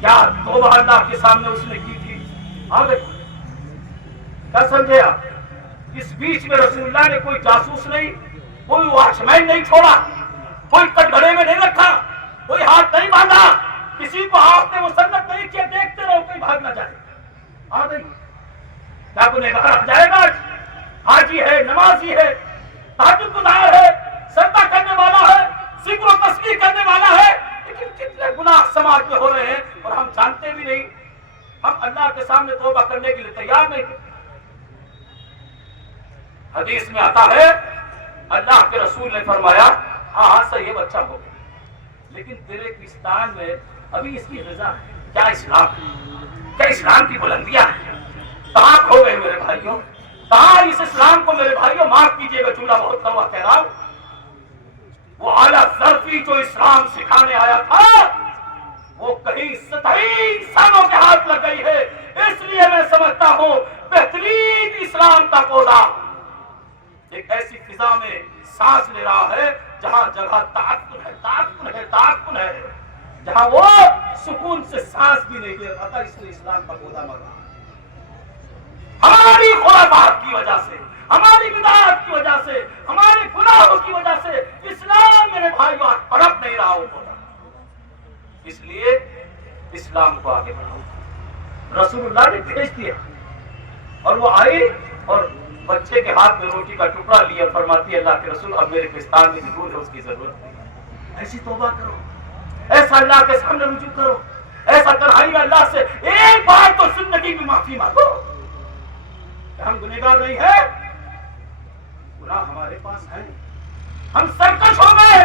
کیا توبہ اللہ کے سامنے اس نے کی تھی. کیا سمجھے آپ؟ اس بیچ میں رسول اللہ نے کوئی جاسوس نہیں, کوئی واچ مین نہیں چھوڑا, کوئی کٹگھڑے میں نہیں رکھا, کوئی ہاتھ نہیں باندھا, کسی کو آپ نے مسلط نہیں کیا. دیکھتے رہو کوئی بھاگ نہ جائے. کیا گنہگار رکھ جائے گا؟ حاجی ہے, نمازی ہے, تہجد گزار ہے, سجدہ کرنے والا ہے, ذکر و تسبیح کرنے والا ہے, لیکن کتنے گناہ سماج میں ہو رہے ہیں اور ہم جانتے بھی نہیں. ہم اللہ کے سامنے توبہ کرنے کے لیے تیار نہیں. حدیث میں آتا ہے اللہ کے رسول نے فرمایا ہاں صحیح بچہ ہو گیا, لیکن تیرے کستان میں ابھی اس کی غذا ہے. کیا اسلام ہے؟ کیا اسلام کی بلندیاں ہیں؟ کہاں کھو گئے میرے بھائیوں, کہاں اس اسلام کو میرے بھائیوں, معاف کیجیے گا جملہ بہت کڑوا کہہ رہا ہوں, وہ اعلیٰ ظرفی جو اسلام سکھانے آیا تھا وہ کہیں سطحی انسانوں کے ہاتھ لگ گئی ہے. اس لیے میں سمجھتا ہوں بہترین اسلام کا پودا ایک ایسی فضا میں سانس لے رہا ہے جہاں جگہ تعفن ہے, جہاں وہ سکون سے سانس بھی نہیں لے پاتا. اس لیے اسلام کا پودا مر رہا ہے. ہماری خرافات کی وجہ سے, ہماری بدعات کی وجہ سے, ہمارے گناہوں کی وجہ سے اسلام میرے بھائیوں پنپ نہیں رہا وہ پودا. اس لیے اسلام کو آگے بڑھاؤ. رسول اللہ نے بھیج دیا اور وہ آئی اور بچے کے ہاتھ میں روٹی کا ٹکڑا لیا, فرماتی ہے اللہ کے رسول اب میرے پستان میں ضرور ہے, اس کی ضرورت نہیں. ایسی توبہ کرو, ایسا اللہ کے سامنے رجوع کرو, ایسا تنہائی میں اللہ سے ایک بار تو زندگی میں معافی مانگو. ہم گنہگار نہیں ہیں, گناہ ہمارے پاس ہے, ہم سرکش ہو گئے,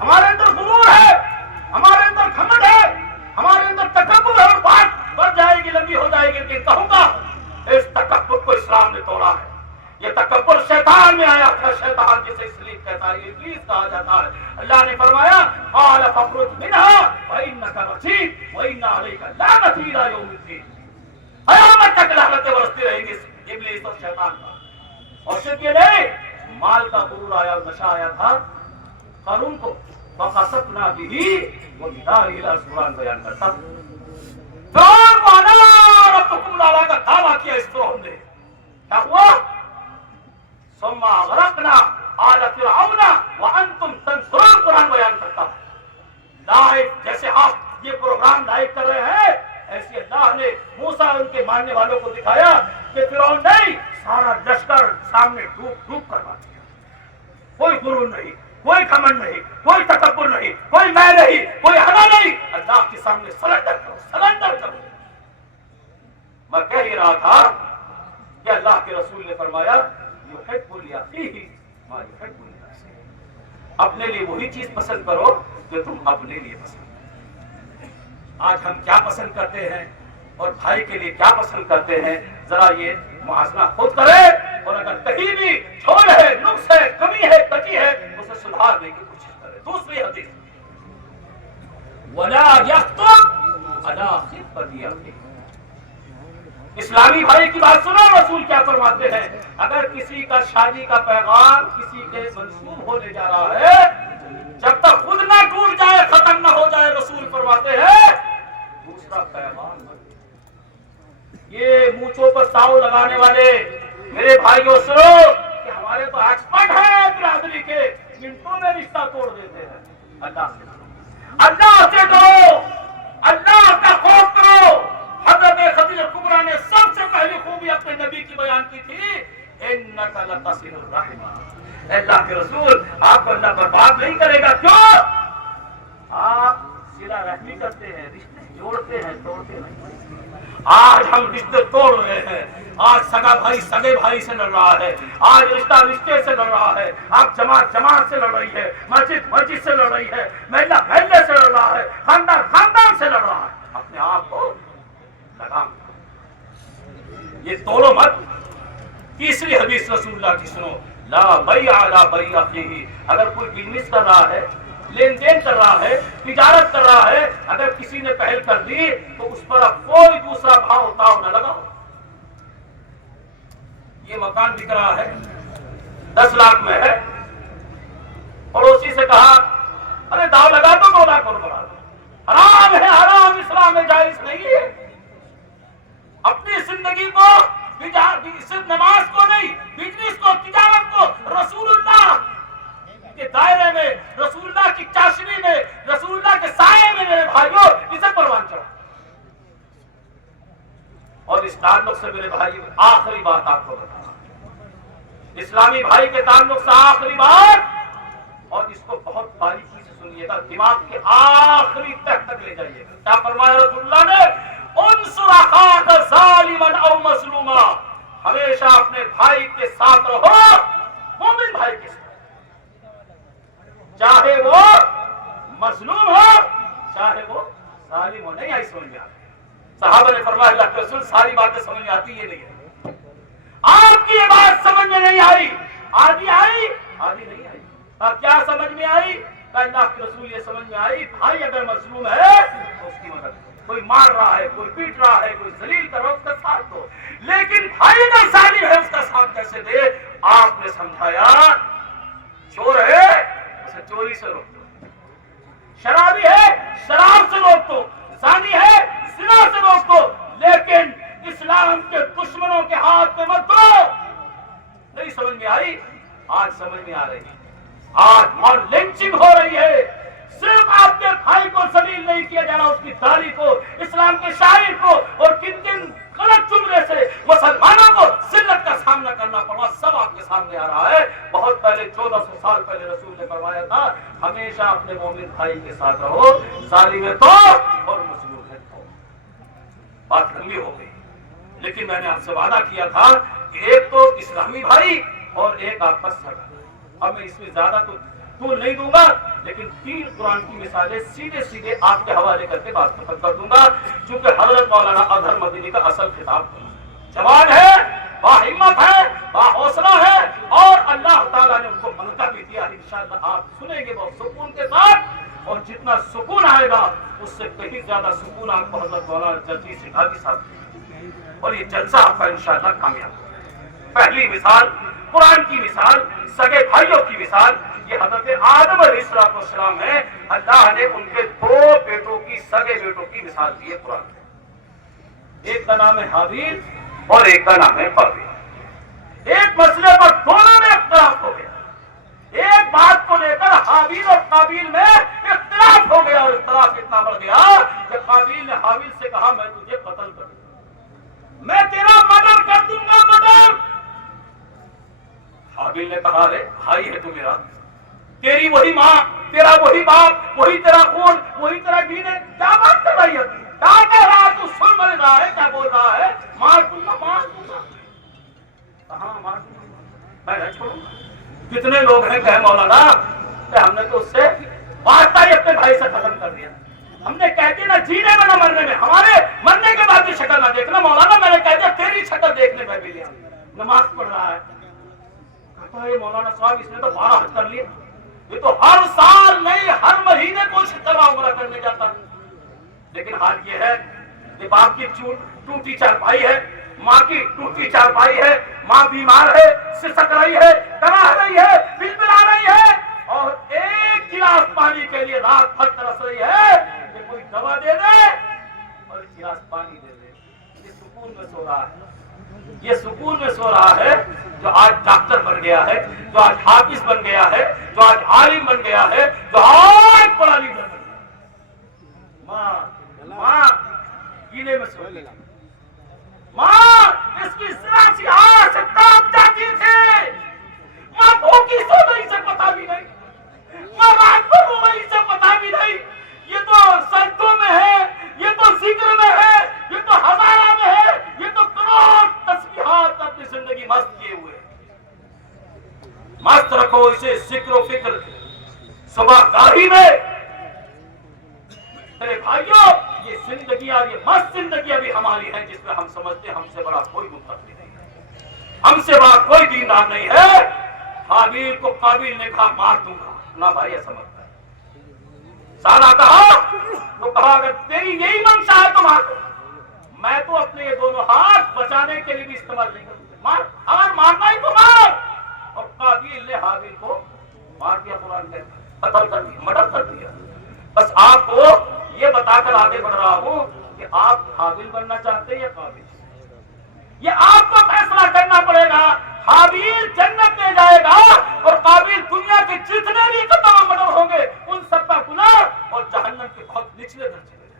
ہمارے اندر غرور ہے, ہمارے اندر گھمنڈ ہے, ہمارے اندر تکبر ہے. اور بات بڑھ جائے گی, لمبی ہو جائے گی, لیکن کہوں گا اس تکبر کو اسلام نے توڑا ہے. یہ تکبر شیطان میں آیا تھا, شیطان جسے اسلیپ کہتا ہے, ابلیس کہا جاتا ہے. اللہ نے فرمایا قال فاخرج منها فانك رجيم وان عليك لعنتي الى يوم الدين. قیامت تک لعنتیں برستی رہیں گی ابلیس اور شیطان کا. اور صرف یہ نہیں, مال کا غرور آیا, نشہ آیا تھا قارون کو, فخسفنا به وبداره الى بیان کرتا فرعون کو انا ربکم الاعلی کا دعویٰ کیا اس فرعون نے. کیا ہوا؟ ثم اغرقنا آل فرعون وانتم تنظرون. قرآن بیان کرتا ہے لائیو, جیسے آپ یہ پروگرام لائیو کر رہے ہیں, ایسے اللہ نے موسیٰ ان کے ماننے والوں کو دکھایا کہ فرعون نہیں, سارا لشکر سامنے ڈوب کروا دیا. کوئی غرور نہیں, کوئی گھمنڈ نہیں, کوئی تکبر نہیں, کوئی میں نہیں, کوئی ہنا نہیں. اللہ کے سامنے سرنڈر کرو, سرنڈر کرو. میں کہہ ہی رہا تھا کہ اللہ کے رسول نے فرمایا یحب لأخیہ ما یحب لنفسہ. اپنے لیے وہی چیز پسند کرو جو تم اپنے لیے پسند کرو. آج ہم کیا پسند کرتے ہیں اور بھائی کے لیے کیا پسند کرتے ہیں, ذرا یہ موازنہ خود کرے, اور اگر کہیں بھی چھوڑ ہے, نقص ہے, کمی ہے, کٹی ہے, اسے سدھارنے کی کوشش کرے. دوسری حدیث ولا یخطب علی خطبۃ اخیہ. اسلامی بھائی کی بات سنو, رسول کیا فرماتے ہیں, اگر کسی کا شادی کا پیغام کسی کے منسوب ہونے جا رہا ہے, جب تک خود نہ ٹوٹ جائے, ختم نہ ہو جائے, رسول فرماتے ہیں دوسرا پیغام مت. یہ مونچھوں پر تاؤ لگانے والے میرے بھائیوں سنو کہ ہمارے تو ایکسپرٹ ہیں برادری کے, منٹوں میں رشتہ توڑ دیتے ہیں. اللہ سے ڈرو, اللہ کا خوف کرو. حضرت خدیجہ کبریٰ نے سب سے پہلی خوبی اپنے نبی کی بیان کی تھی, ان انک لتصل الرحم، اے اللہ کے رسول آپ کو اللہ برباد نہیں کرے گا، کیوں؟ آپ صلہ رحمی کرتے ہیں، رشتے جوڑتے ہیں، توڑتے نہیں۔ آج ہم رشتے توڑ رہے ہیں، آج سگا بھائی سگے بھائی سے لڑ رہا ہے، آج رشتہ رشتے سے لڑ رہا ہے، آپ جماعت جماعت سے لڑ رہی ہے، مسجد مسجد سے لڑ رہی ہے، محلہ محلے سے لڑ رہا ہے، خاندان خاندان سے لڑ رہا ہے۔ اپنے آپ کو لگام یہ توڑو مت۔ تیسری حدیث رسول اللہ کی سنو، لا بیع علی بیع اخیہ، اگر کوئی بزنس کر رہا ہے، لین دین کر رہا ہے، تجارت کر رہا ہے، اگر کسی نے پہل کر دی تو اس پر اب کوئی دوسرا بھاؤ تاؤ نہ لگاؤ۔ یہ مکان بک رہا ہے 10 لاکھ میں ہے، پڑوسی سے کہا ارے داؤ لگا دو 2 لاکھ اور بڑھا دو، حرام ہے، حرام، اسلام میں جائز نہیں ہے۔ اپنی زندگی کو، صرف نماز کو نہیں، بزنس کو، تجارت کو رسول اللہ کے دائرے میں، رسول اللہ کی چاشنی میں، رسول اللہ کے سائے میں میرے بھائیوں اسے پروان چڑھا۔ اور اس تعلق سے میرے بھائی آخری بات آپ کو بتا، اسلامی بھائی کے تعلق سے آخری بات، اور اس کو بہت باریکی سے سنیے گا، دماغ کے آخری تہ تک لے جائیے گا۔ کیا فرمایا رسول اللہ نے؟ انصر اخاک ظالما او مظلوما، ہمیشہ اپنے بھائی کے ساتھ رہو، مومن بھائی کے ساتھ، چاہے وہ مظلوم ہو چاہے وہ ظالم ہو۔ نہیں آئی سمجھ میں آتی؟ صحابہ نے فرمایا اللہ کے رسول ساری باتیں سمجھ میں آتی، یہ نہیں ہے، آپ کی یہ بات سمجھ میں نہیں آئی، آدھی آئی آدھی نہیں آئی۔ کیا سمجھ میں آئی؟ اللہ کے رسول یہ سمجھ میں آئی، بھائی اگر مظلوم ہے تو اس کی مدد، کوئی مار رہا ہے، کوئی پیٹ رہا ہے، کوئی ذلیل کر رہا ہے، اس کا ساتھ دو، لیکن بھائی اگر ظالم ہے اس کا ساتھ کیسے دے؟ آپ نے سمجھایا چور ہے اسے چوری سے روک دو، شرابی ہے شراب سے روک دو، زانی ہے زنا سے روک دو، لیکن اسلام کے دشمنوں کے ہاتھ میں مت دو۔ نہیں سمجھ میں آئی؟ آج سمجھ میں آ رہی ہے، آج اور لنچنگ ہو رہی ہے، صرف آپ کے بھائی کو ذلیل نہیں کیا جا رہا، اس کی داڑھی کو، اسلام کے شاعر کو، اور کن کن غلط جملے سے مسلمانوں کو ذلت کا سامنا کرنا پڑا، سب آپ کے سامنے آ رہا ہے۔ بہت پہلے 1400 سال پہلے رسول نے فرمایا تھا ہمیشہ اپنے مومن بھائی کے ساتھ رہو، ظالم ہے تو اور مظلوم ہے تو۔ بات لمبی ہو گئی، لیکن میں نے آپ سے وعدہ کیا تھا کہ ایک تو اسلامی بھائی اور ایک آپ کا سگا۔ اب میں اس میں زیادہ تو طول نہیں دوں گا، لیکن 3 قرآن کی مثالیں سیدھے سیدھے آپ کے حوالے کر کے بات ختم کر دوں گا، چونکہ حضرت مولانا اظہر مدنی کا اصل خطاب جوان ہے، باہمت ہے، باحوصلہ ہے، اور اللہ تعالیٰ نے ان کو ملکہ بھی دیا۔ انشاءاللہ آپ سنیں گے بہت سکون کے ساتھ، اور جتنا سکون آئے گا اس سے کہیں زیادہ سکون آپ کو حضرت مولانا جلدی سکھا بھی ساتھ، اور یہ جلسہ آپ کا انشاءاللہ کامیاب ہوگا۔ پہلی مثال قرآن کی مثال، سگے بھائیوں کی مثال، یہ حضرت آدم علیہ السلام ہے، اللہ نے ان کے 2 بیٹوں کی، سگے بیٹوں کی مثال دی ہے قرآن میں۔ ایک کا نام ہے حابیل اور ایک کا نام ہے قابیل۔ ایک مسئلے پر دونوں میں اختلاف ہو گیا، ایک بات کو لے کر حابیل اور قابیل میں اختلاف ہو گیا، اور اختلاف اتنا بڑھ گیا کہ قابیل نے حابیل سے کہا میں تجھے قتل کر دوں گا، میں تیرا مردر کر دوں گا، مردر۔ حابیل نے کہا ارے بھائی ہے تو میرا، تیری وہی ماں، تیرا وہی باپ، وہی تیرا خون، وہی تیرا دین ہے، کیا بات کر رہی ہے؟ کیا کہہ رہا ہے تو؟ سن مل رہا ہے کیا بول رہا ہے؟ مار دوں گا، مار دوں گا، کہاں مار دوں گا، میں نہیں چھوڑوں گا۔ کتنے لوگ ہیں کہ مولانا کہ ہم نے تو اس سے واسطہ ہی اپنے بھائی سے ختم کر دیا، ہم نے کہہ دیا نہ جینے میں نہ مرنے میں، ہمارے مرنے کے بعد بھی شکل نہ دیکھنا۔ مولانا میں نے کہہ دیا تیری شکل دیکھنے میں بھی لیا، نماز پڑھ رہا ہے، کہتا ہے مولانا صاحب اس نے تو 12 حج کر لیے، یہ تو ہر سال نہیں ہر مہینے کوشش کر رہا عمرہ کرنے جاتا، لیکن حال یہ ہے کہ باپ کی ٹوٹی چارپائی ہے، ماں کی ٹوٹی چارپائی ہے، ماں بیمار ہے، سسک رہی ہے، کراہ رہی ہے، بلبلا رہی ہے، اور ایک گلاس پانی کے لیے رات بھر ترس رہی ہے کہ کوئی دوا دے دے اور ایک گلاس پانی دے دے۔ یہ سکون میں سو رہا ہے، یہ سکون میں سو رہا ہے جو آج ڈاکٹر بن گیا ہے، جو آج حافظ بن گیا ہے، جو آج عالم بن گیا ہے، جو آج بڑا لیڈر بن گیا۔ ماں گیلے میں سو رہی ہے، ماں اس کی ذرا سی آنکھ سے کانپ جاتی تھی، ماں بھوکی سو رہی سے پتا بھی نہیں، ماں رات کو رو رہی سے پتا بھی نہیں، یہ تو سجدوں میں ہے، یہ تو ذکر میں ہے، یہ تو ہزارہ میں ہے، یہ تو کروڑ تسبیحات اپنی زندگی مست کیے ہوئے۔ مست رکھو اسے ذکر و فکر صبح گاہی میں۔ میرے بھائیوں، یہ زندگیاں، یہ مست زندگیاں بھی ہماری ہیں، جس میں ہم سمجھتے ہیں ہم سے بڑا کوئی منتخب نہیں ہے، ہم سے بڑا کوئی دیندار نہیں ہے۔ حابیل کو قابیل نے کہا مار دوں گا، نہ بھائی ایسا مت کر۔ سارا کہا تو کہا اگر تیری یہی منشا ہے تو مار دو، میں تو اپنے یہ دونوں ہاتھ بچانے کے لیے بھی استعمال نہیں کروں گا، مار، اگر مارنا ہی تو مار۔ اور قابیل نے حابیل کو مار دیا، قرآن نے قتل کر دیا، مرڈر کر دیا۔ بس آپ کو یہ بتا کر آگے بڑھ رہا ہوں کہ آپ حابیل بننا چاہتے ہیں یا قابیل، یہ آپ کو فیصلہ کرنا پڑے گا۔ حابیل جنت میں جائے گا اور قابیل دنیا کے جتنے بھی قتل و مرڈر ہوں گے ان سب کا گناہ اور جہنم کے بہت نچلے درجے میں۔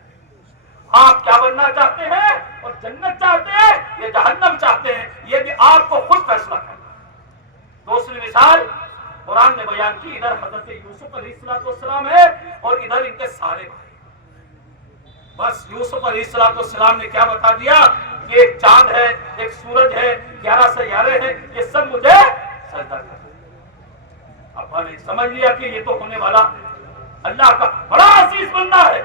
آپ کیا بننا چاہتے ہیں؟ اور جنت چاہتے ہیں یا جہنم چاہتے ہیں، یہ بھی آپ کو خود فیصلہ کرنا۔ دوسری مثال قرآن نے بیان کی، ادھر حضرت یوسف علیہ السلام ہے اور ادھر ان کے سارے بھائی۔ بس یوسف علیہ السلام نے کیا بتا دیا کہ ایک چاند ہے، ایک سورج ہے، 11 سیارے ہیں، یہ سب مجھے سجدہ کرنا۔ ابا نے سمجھ لیا کہ یہ تو ہونے والا اللہ کا بڑا عزیز بندہ ہے۔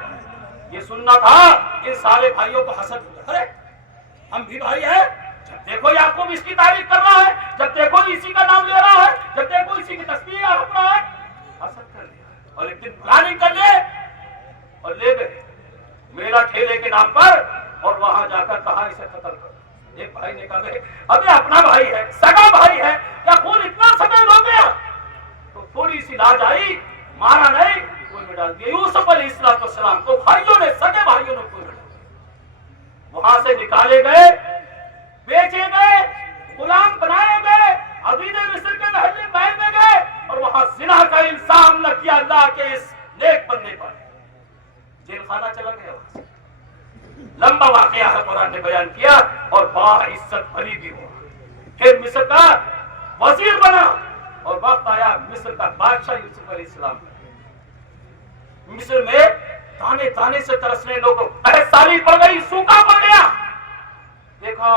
یہ سننا تھا کہ سارے بھائیوں کو حسد ہو، ارے ہم بھی بھائی ہیں، جب دیکھو یعقوب اس کی تعریف کر رہا ہے، جب دیکھو اسی کا نام لے رہا ہے، جب دیکھو اسی کی تصویر ہڑپ رہا ہے، حسد کر لیا اور ایک دن پلاننگ کر لے اور لے گئے میلہ ٹھیلے کے نام پر، اور وہاں جا کر کہا اسے قتل کر۔ ایک بھائی نے کہا ابھی اپنا بھائی ہے، سگا بھائی ہے، کیا خون اتنا سفید ہو گیا؟ تو تھوڑی سی لاج آئی، مارا نہیں، کوئی میں ڈال دیا۔ یوسف علیہ السلام کو بھائیوں نے، سگے بھائیوں نے کوئی میں ڈال دیا۔ وہاں سے نکالے گئے، بیچے گئے، غلام بنائے گئے، عبید مصر کے محل میں گئے اور وہاں زنا کا الزام نہ کیا اللہ کے اس نیک بندے پر، جیل خانہ چلا گیا۔ لمبا واقعہ ہے، قرآن نے بیان کیا، اور باعزت بری بھی ہوا، پھر مصر کا وزیر بنا اور وقت آیا مصر کا بادشاہ یوسف علیہ السلام۔ مصر میں دانے دانے سے ترسنے لوگوں، سالی پڑ گئی، سوکھا پڑ گیا۔ دیکھا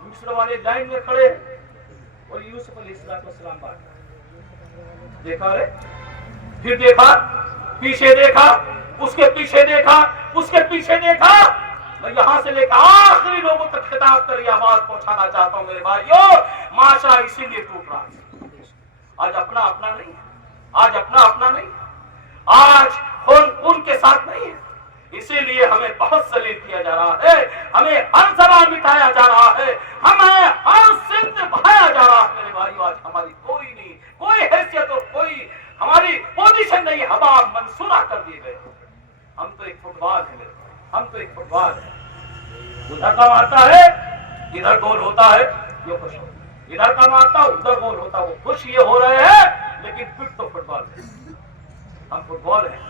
مصر والے لائن میں کھڑے اور یوسف علیہ السلام بات دیکھا، رے پھر دیکھا، پیچھے دیکھا، اس کے پیچھے دیکھا، اس کے پیچھے دیکھا۔ میں یہاں سے لے کر آخری لوگوں تک خطاب کر یہ آواز پہنچانا چاہتا ہوں میرے بھائیوں، معاشرہ اسی لیے ٹوٹ رہا ہے۔ آج اپنا اپنا نہیں ہے، آج اپنا اپنا نہیں ہے، آج خون کے ساتھ نہیں ہے۔ اسی لیے ہمیں بہت ذلیل کیا جا رہا ہے، ہمیں ہر زبان مٹایا جا رہا ہے، ہمیں ہر سمت بہایا جا رہا ہے۔ میرے بھائیوں، آج ہماری کوئی نہیں، کوئی حیثیت اور کوئی ہماری پوزیشن نہیں، ہم منصورہ کر دیے گئے۔ ہم تو ایک فٹ بال ہے، ہم تو ایک فٹ بال ہے، ادھر کا مارتا ہے ادھر گول ہوتا ہے یہ خوش ہو، ادھر کا مارتا ادھر گول ہوتا، وہ خوش یہ ہو رہے ہیں، لیکن پٹ تو فٹ بال ہے، ہم فٹ بال ہیں،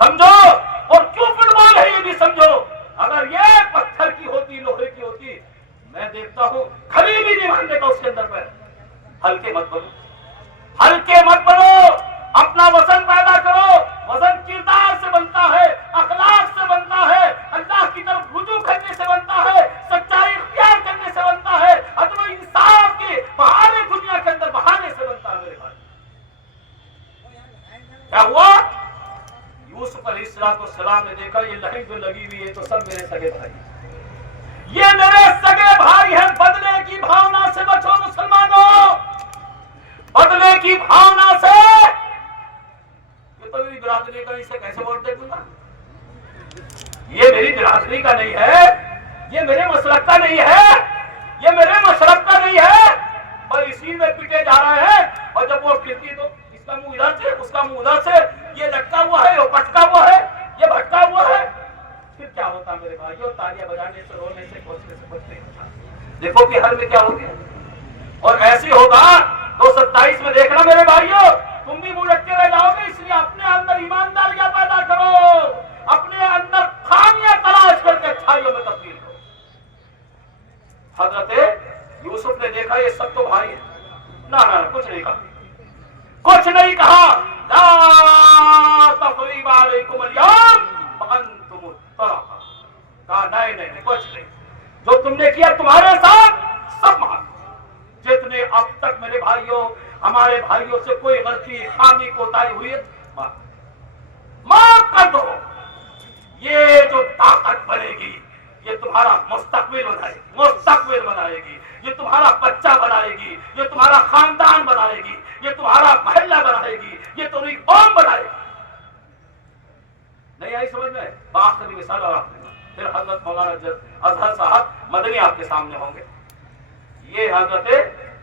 سمجھو۔ اور کیوں فٹ بال ہے یہ بھی سمجھو، اگر یہ پتھر کی ہوتی، لوہے کی ہوتی، میں دیکھتا ہوں کھلی بھی نہیں ماننے کا اس کے اندر پیر۔ ہلکے مت بنو، ہلکے مت بنو، اپنا وزن پیدا کرو۔ وزن کردار سے بنتا ہے، اخلاق سے بنتا ہے، اللہ کی طرف رجوع کرنے سے بنتا ہے، سچائی اختیار کرنے سے بنتا ہے، عدل و انصاف کے بہانے دنیا کے اندر بہانے سے بنتا ہے۔ میرے بھائی کیا ہوا؟ یوسف علیہ السلام نے دیکھا یہ لہنگ جو لگی ہوئی ہے تو سب میرے سگے بھائی، یہ میرے سگے بھائی ہیں۔ بدلے کی بھاونا سے بچو مسلمانوں، بدلے کی بھاونا سے۔ یہ تو میری برادری کا، اسے کیسے ووٹ دے دوں گا؟ یہ میری برادری کا نہیں ہے، یہ میرے مسلک کا نہیں ہے، یہ میرے مشرب کا نہیں ہے، اور اسی میں پٹے جا رہے ہیں۔ اور جب وہ پھرتی تو اس کا منہ ادھر سے، اس کا منہ ادھر سے، یہ لٹکا ہوا ہے، وہ پٹکا ہوا ہے، یہ بھٹکا ہوا ہے۔ پھر کیا ہوتا میرے بھائیوں؟ تالیاں بجانے سے، رونے سے، کوسنے سے کچھ نہیں ہوتا۔ دیکھو کہ حل میں کیا ہو گیا، اور ایسے ہوگا 227 میں دیکھنا میرے بھائیوں، تم بھی منہ لٹکے رہ جاؤ گے۔ اس لیے اپنے اندر ایمانداریاں پیدا کرو، اپنے اندر خامیاں تلاش کر کے اچھائیوں میں تبدیل کرو۔ نہ کچھ نہیں کہا، کچھ نہیں کہا. لا تقریب علیکم اليوم وانتم الطلقاء. کہا نہیں کچھ نہیں، جو تم نے کیا تمہارے ساتھ سب معاف. جتنے اب تک میرے بھائیوں ہمارے بھائیوں سے کوئی غلطی خامی کوتاہی ہوئی ہے معاف کر دو. یہ جو طاقت بنے گی یہ تمہارا مستقبل بنائے گی، یہ تمہارا بچہ بنائے گی، یہ تمہارا خاندان بنائے گی، یہ تمہارا محلہ بنائے گی، یہ تمہاری قوم بنائے گی. نہیں آئی سمجھ میں؟ آخری مثال اور پھر حضرت مولانا اظہر صاحب مدنی آپ کے سامنے ہوں گے. یہ حضرت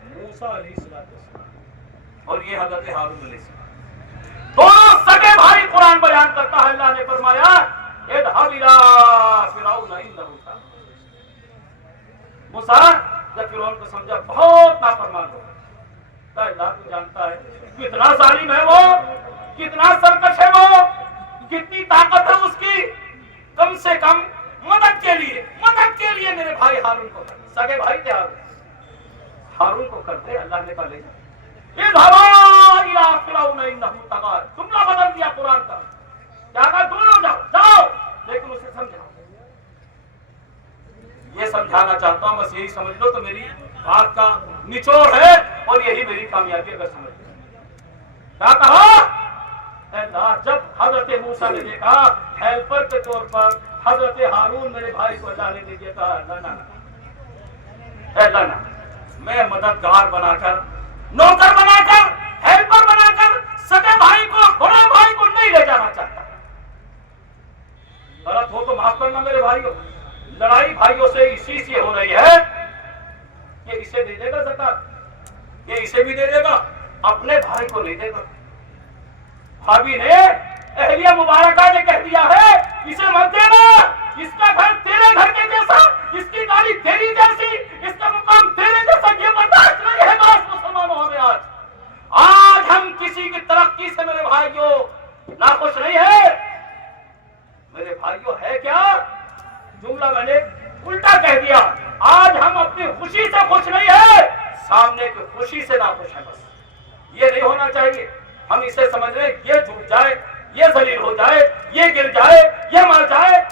موسیٰ علیہ السلام اور یہ حضرت ہارون علیہ السلام، دونوں سگے بھائی. قرآن بیان کرتا ہے، اللہ نے فرمایا اذهب الى فرعون انه طغى. موسیٰ جب فرعون کو سمجھا بہت نافرمان ہو، اللہ تو جانتا ہے کتنا ظالم ہے وہ، کتنا سرکش ہے وہ، کتنی طاقت ہے اس کی. کم سے کم مدد کے لیے میرے بھائی ہارون کو کر، سگے بھائی تھے ہارون کو کرتے. اللہ نے کہا لے جا اذهبا الى فرعون انه طغى. جملہ بدل دیا قرآن کا، کیا کہا دونوں جاؤ لیکن اسے سمجھاؤ. یہ سمجھانا چاہتا ہوں، بس یہی سمجھ لو تو میری بات کا نچوڑ ہے اور یہی میری کامیابی. اگر سمجھ لو کیا کہا اللہ. جب حضرت موسیٰ نے دیکھا ہیلپر کے طور پر حضرت ہارون میرے بھائی کو اللہ نے دے دیا، کہا اللہ نہ میں مددگار بنا کر، نوکر بنا کر، ہیلپر بنا کر سگے بھائی کو، بڑے بھائی کو نہیں لے جانا چاہتا. غلط ہو تو معاف کرنا میرے بھائیوں. لڑائی بھائیوں سے اسی سے ہو رہی ہے. یہ اسے دے دے گا زکات، یہ اسے بھی دے دے گا، اپنے بھائی کو نہیں دے گا. بھابھی نے اہلیہ مبارکہ نے کہہ دیا ہے اسے مت دینا، اس کا گھر تیرے گھر کے جیسا، اس کی گاڑی تیری جیسی، اس کا مقام تیرے جیسا. یہ برداشت نہیں ہے بس مسلمانوں ہمیں. آج ہم کسی کی ترقی سے میرے بھائیوں ناخوش نہیں ہے. میرے بھائیوں ہے کیا جملہ میں نے الٹا کہہ دیا. آج ہم اپنی خوشی سے خوش نہیں ہے، سامنے کی خوشی سے ناخوش ہے. بس یہ نہیں ہونا چاہیے. ہم اسے سمجھ رہے یہ جھک جائے، یہ ذلیل ہو جائے، یہ گر جائے، یہ مر جائے.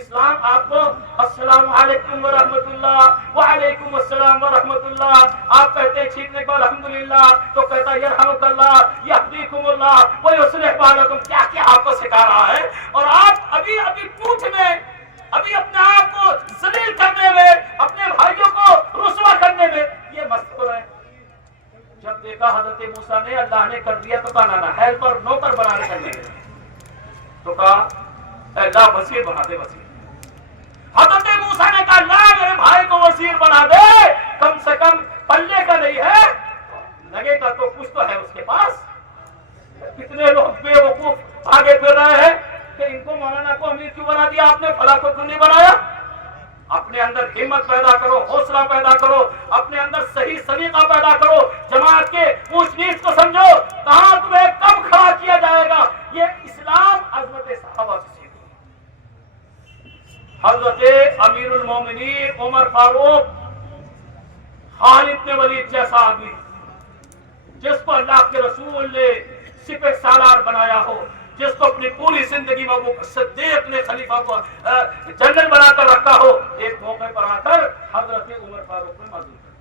اسلام آپ کو السلام علیکم ورحمۃ اللہ، وعلیکم السلام ورحمۃ اللہ. آپ کہتے ہیں چھینکنے کو الحمدللہ، تو کہتا یرحمک اللہ، یہدیکم اللہ ویصلح بالکم. کیا کیا آپ کو سکھا رہا ہے، اور آپ ابھی پوچھ میں، ابھی اپنے آپ کو ذلیل کرنے میں، اپنے بھائیوں کو رسوا کرنے میں یہ مشغول ہے. جب دیکھا حضرت موسیٰ نے اللہ نے کر دیا تو کہا نہ ہیلپر نوکر بنانے کرنے تو کہا اللہ وزیر بنا دے. وزیر حضرت موسیٰ نے کہا اللہ میرے بھائی کو وزیر بنا دے، کم سے کم پلے کا نہیں ہے، لگے گا تو کچھ تو ہے اس کے پاس. کتنے لوگ بے وقوف آگے پھر رہے ہیں کہ ان کو مولانا کو امیر کیوں بنا دیا آپ نے، فلاں کو کیوں نہیں بنایا. اپنے اندر ہمت پیدا کرو، حوصلہ پیدا کرو، اپنے اندر صحیح سلیقہ پیدا کرو. جماعت کے اونچ نیچ کو سمجھو، کہاں تمہیں کب کھڑا کیا جائے گا. یہ اسلام عظمت صحابہ سے سیکھو. حضرت امیر المومنین عمر فاروق، خالد بن ولید جیسا آدمی جس کو اللہ کے رسول نے سپہ سالار بنایا ہو، جس کو اپنی پوری زندگی میں ابو بکر صدیق نے خلیفہ کو جنرل بنا کر رکھا ہو، ایک موقع پر آ کر حضرت عمر فاروق نے معذور کر.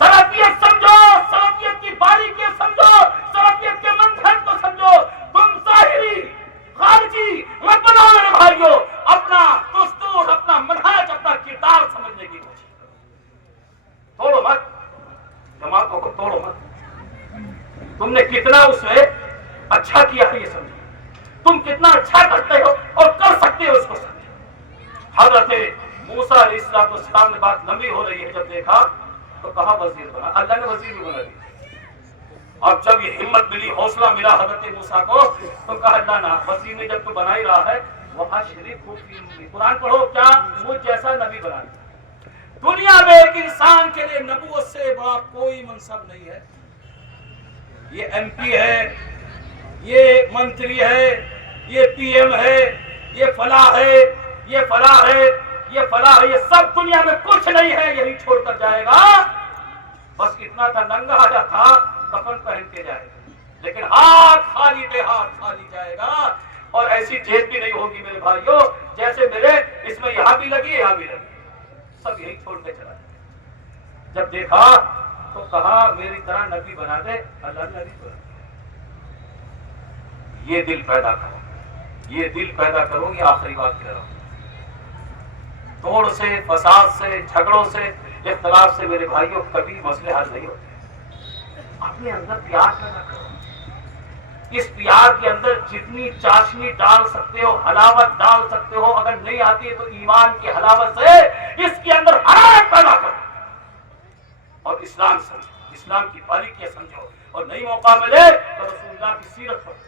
سلفیت سمجھو، سلفیت کی باریکیاں سمجھو، سلفیت کے منہج کو سمجھو. تم ظاہری خارجی مت بنو میرے بھائیو. اپنا دستور، اپنا منہج، اپنا کردار سمجھنے کی کوشش کرو. توڑو مت جماعتوں کو، توڑو مت. تم نے کتنا اس میں اچھا کیا ہے یہ سمجھو، تم کتنا اچھا کرتے ہو اور کر سکتے ہو اس کو سمجھو. حضرت موسیٰ علیہ السلام نے بات لمبی ہو رہی ہے، جب دیکھا تو کہا وزیر بنا. اللہ نے وزیر بھی بنا دیا. اب جب یہ ہمت ملی، حوصلہ ملا حضرت موسیٰ کو، تو کہا اللہ نہ وزیر نے جب تو بنا ہی رہا ہے وہاں شریف خوبی قرآن پڑھو، کیا مجھ جیسا نبی بنا دیا. دنیا میں ایک انسان کے لیے نبوت سے بڑا کوئی منصب نہیں ہے. یہ ایم پی ہے، یہ منتری ہے، یہ پی ایم ہے، یہ فلاح ہے، یہ فلاح ہے. یہ فلاح یہ سب دنیا میں کچھ نہیں ہے، یہی چھوڑ کر جائے گا، بس اتنا تھا ننگا آیا تھا کفن پہن کے جائے گا، لیکن ہاتھ خالی دے ہاتھ خالی جائے گا، اور ایسی جیب بھی نہیں ہوگی میرے بھائیوں جیسے میرے اس میں یہاں بھی لگی یہاں بھی لگی، سب یہی چھوڑ کے چلا جائے۔ جب دیکھا تو کہا میری طرح نبی بنا دے، اللہ نے نبی بنا دے۔ یہ دل پیدا کرو، یہ دل پیدا کرو، یہ آخری بات کہہ رہا ہوں۔ توڑ سے، فساد سے، جھگڑوں سے، اختلاف سے میرے بھائیوں کبھی مسئلے حل نہیں ہوتے۔ اپنے اندر پیار پیدا کرو، اس پیار کے اندر جتنی چاشنی ڈال سکتے ہو، حلاوت ڈال سکتے ہو، اگر نہیں آتی ہے تو ایمان کی حلاوت سے اس کے اندر حرارت پیدا کرو اور اسلام سمجھو، اسلام کی باریکیاں سمجھو، اور نہیں موقع ملے تو رسول اللہ کی سیرت پڑھو۔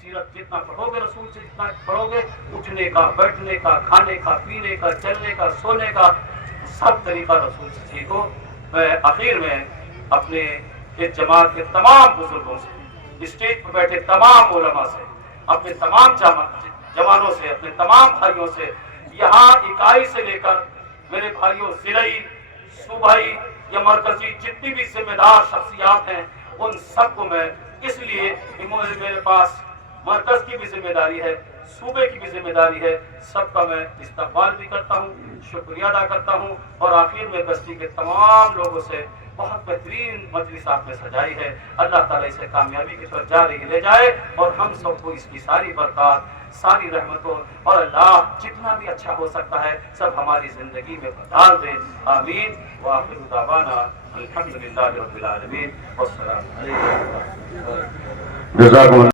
سیرت جتنا پڑھو گے، رسول سے جتنا پڑھو گے، اٹھنے کا، بیٹھنے کا، کھانے کا، پینے کا، چلنے کا، سونے کا، سب طریقہ رسول سے سیکھو۔ میں آخر میں اپنے اس جماعت کے تمام بزرگوں سے، اسٹیج پر بیٹھے تمام علماء سے، اپنے تمام جوانوں سے، اپنے تمام بھائیوں سے، یہاں اکائی سے لے کر میرے بھائیوں ضلعی، صوبائی یا مرکزی جتنی بھی ذمہ دار شخصیات ہیں، ان سب کو میں اس لیے میرے پاس مرکز کی بھی ذمہ داری ہے، صوبے کی بھی ذمہ داری ہے، سب کا میں استقبال بھی کرتا ہوں، شکریہ ادا کرتا ہوں، اور آخر میں بستی کے تمام لوگوں سے بہت بہترین مجلس آپ نے سجائی ہے، اللہ تعالیٰ اسے کامیابی کی طرف جاری لے جائے، اور ہم سب کو اس کی ساری برکات، ساری رحمتوں، اور اللہ جتنا بھی اچھا ہو سکتا ہے سب ہماری زندگی میں ڈال دے، آمین۔ وآخر دعوانا الحمدللہ رب العالمین، والسلام علیکم۔ جزاکم اللہ۔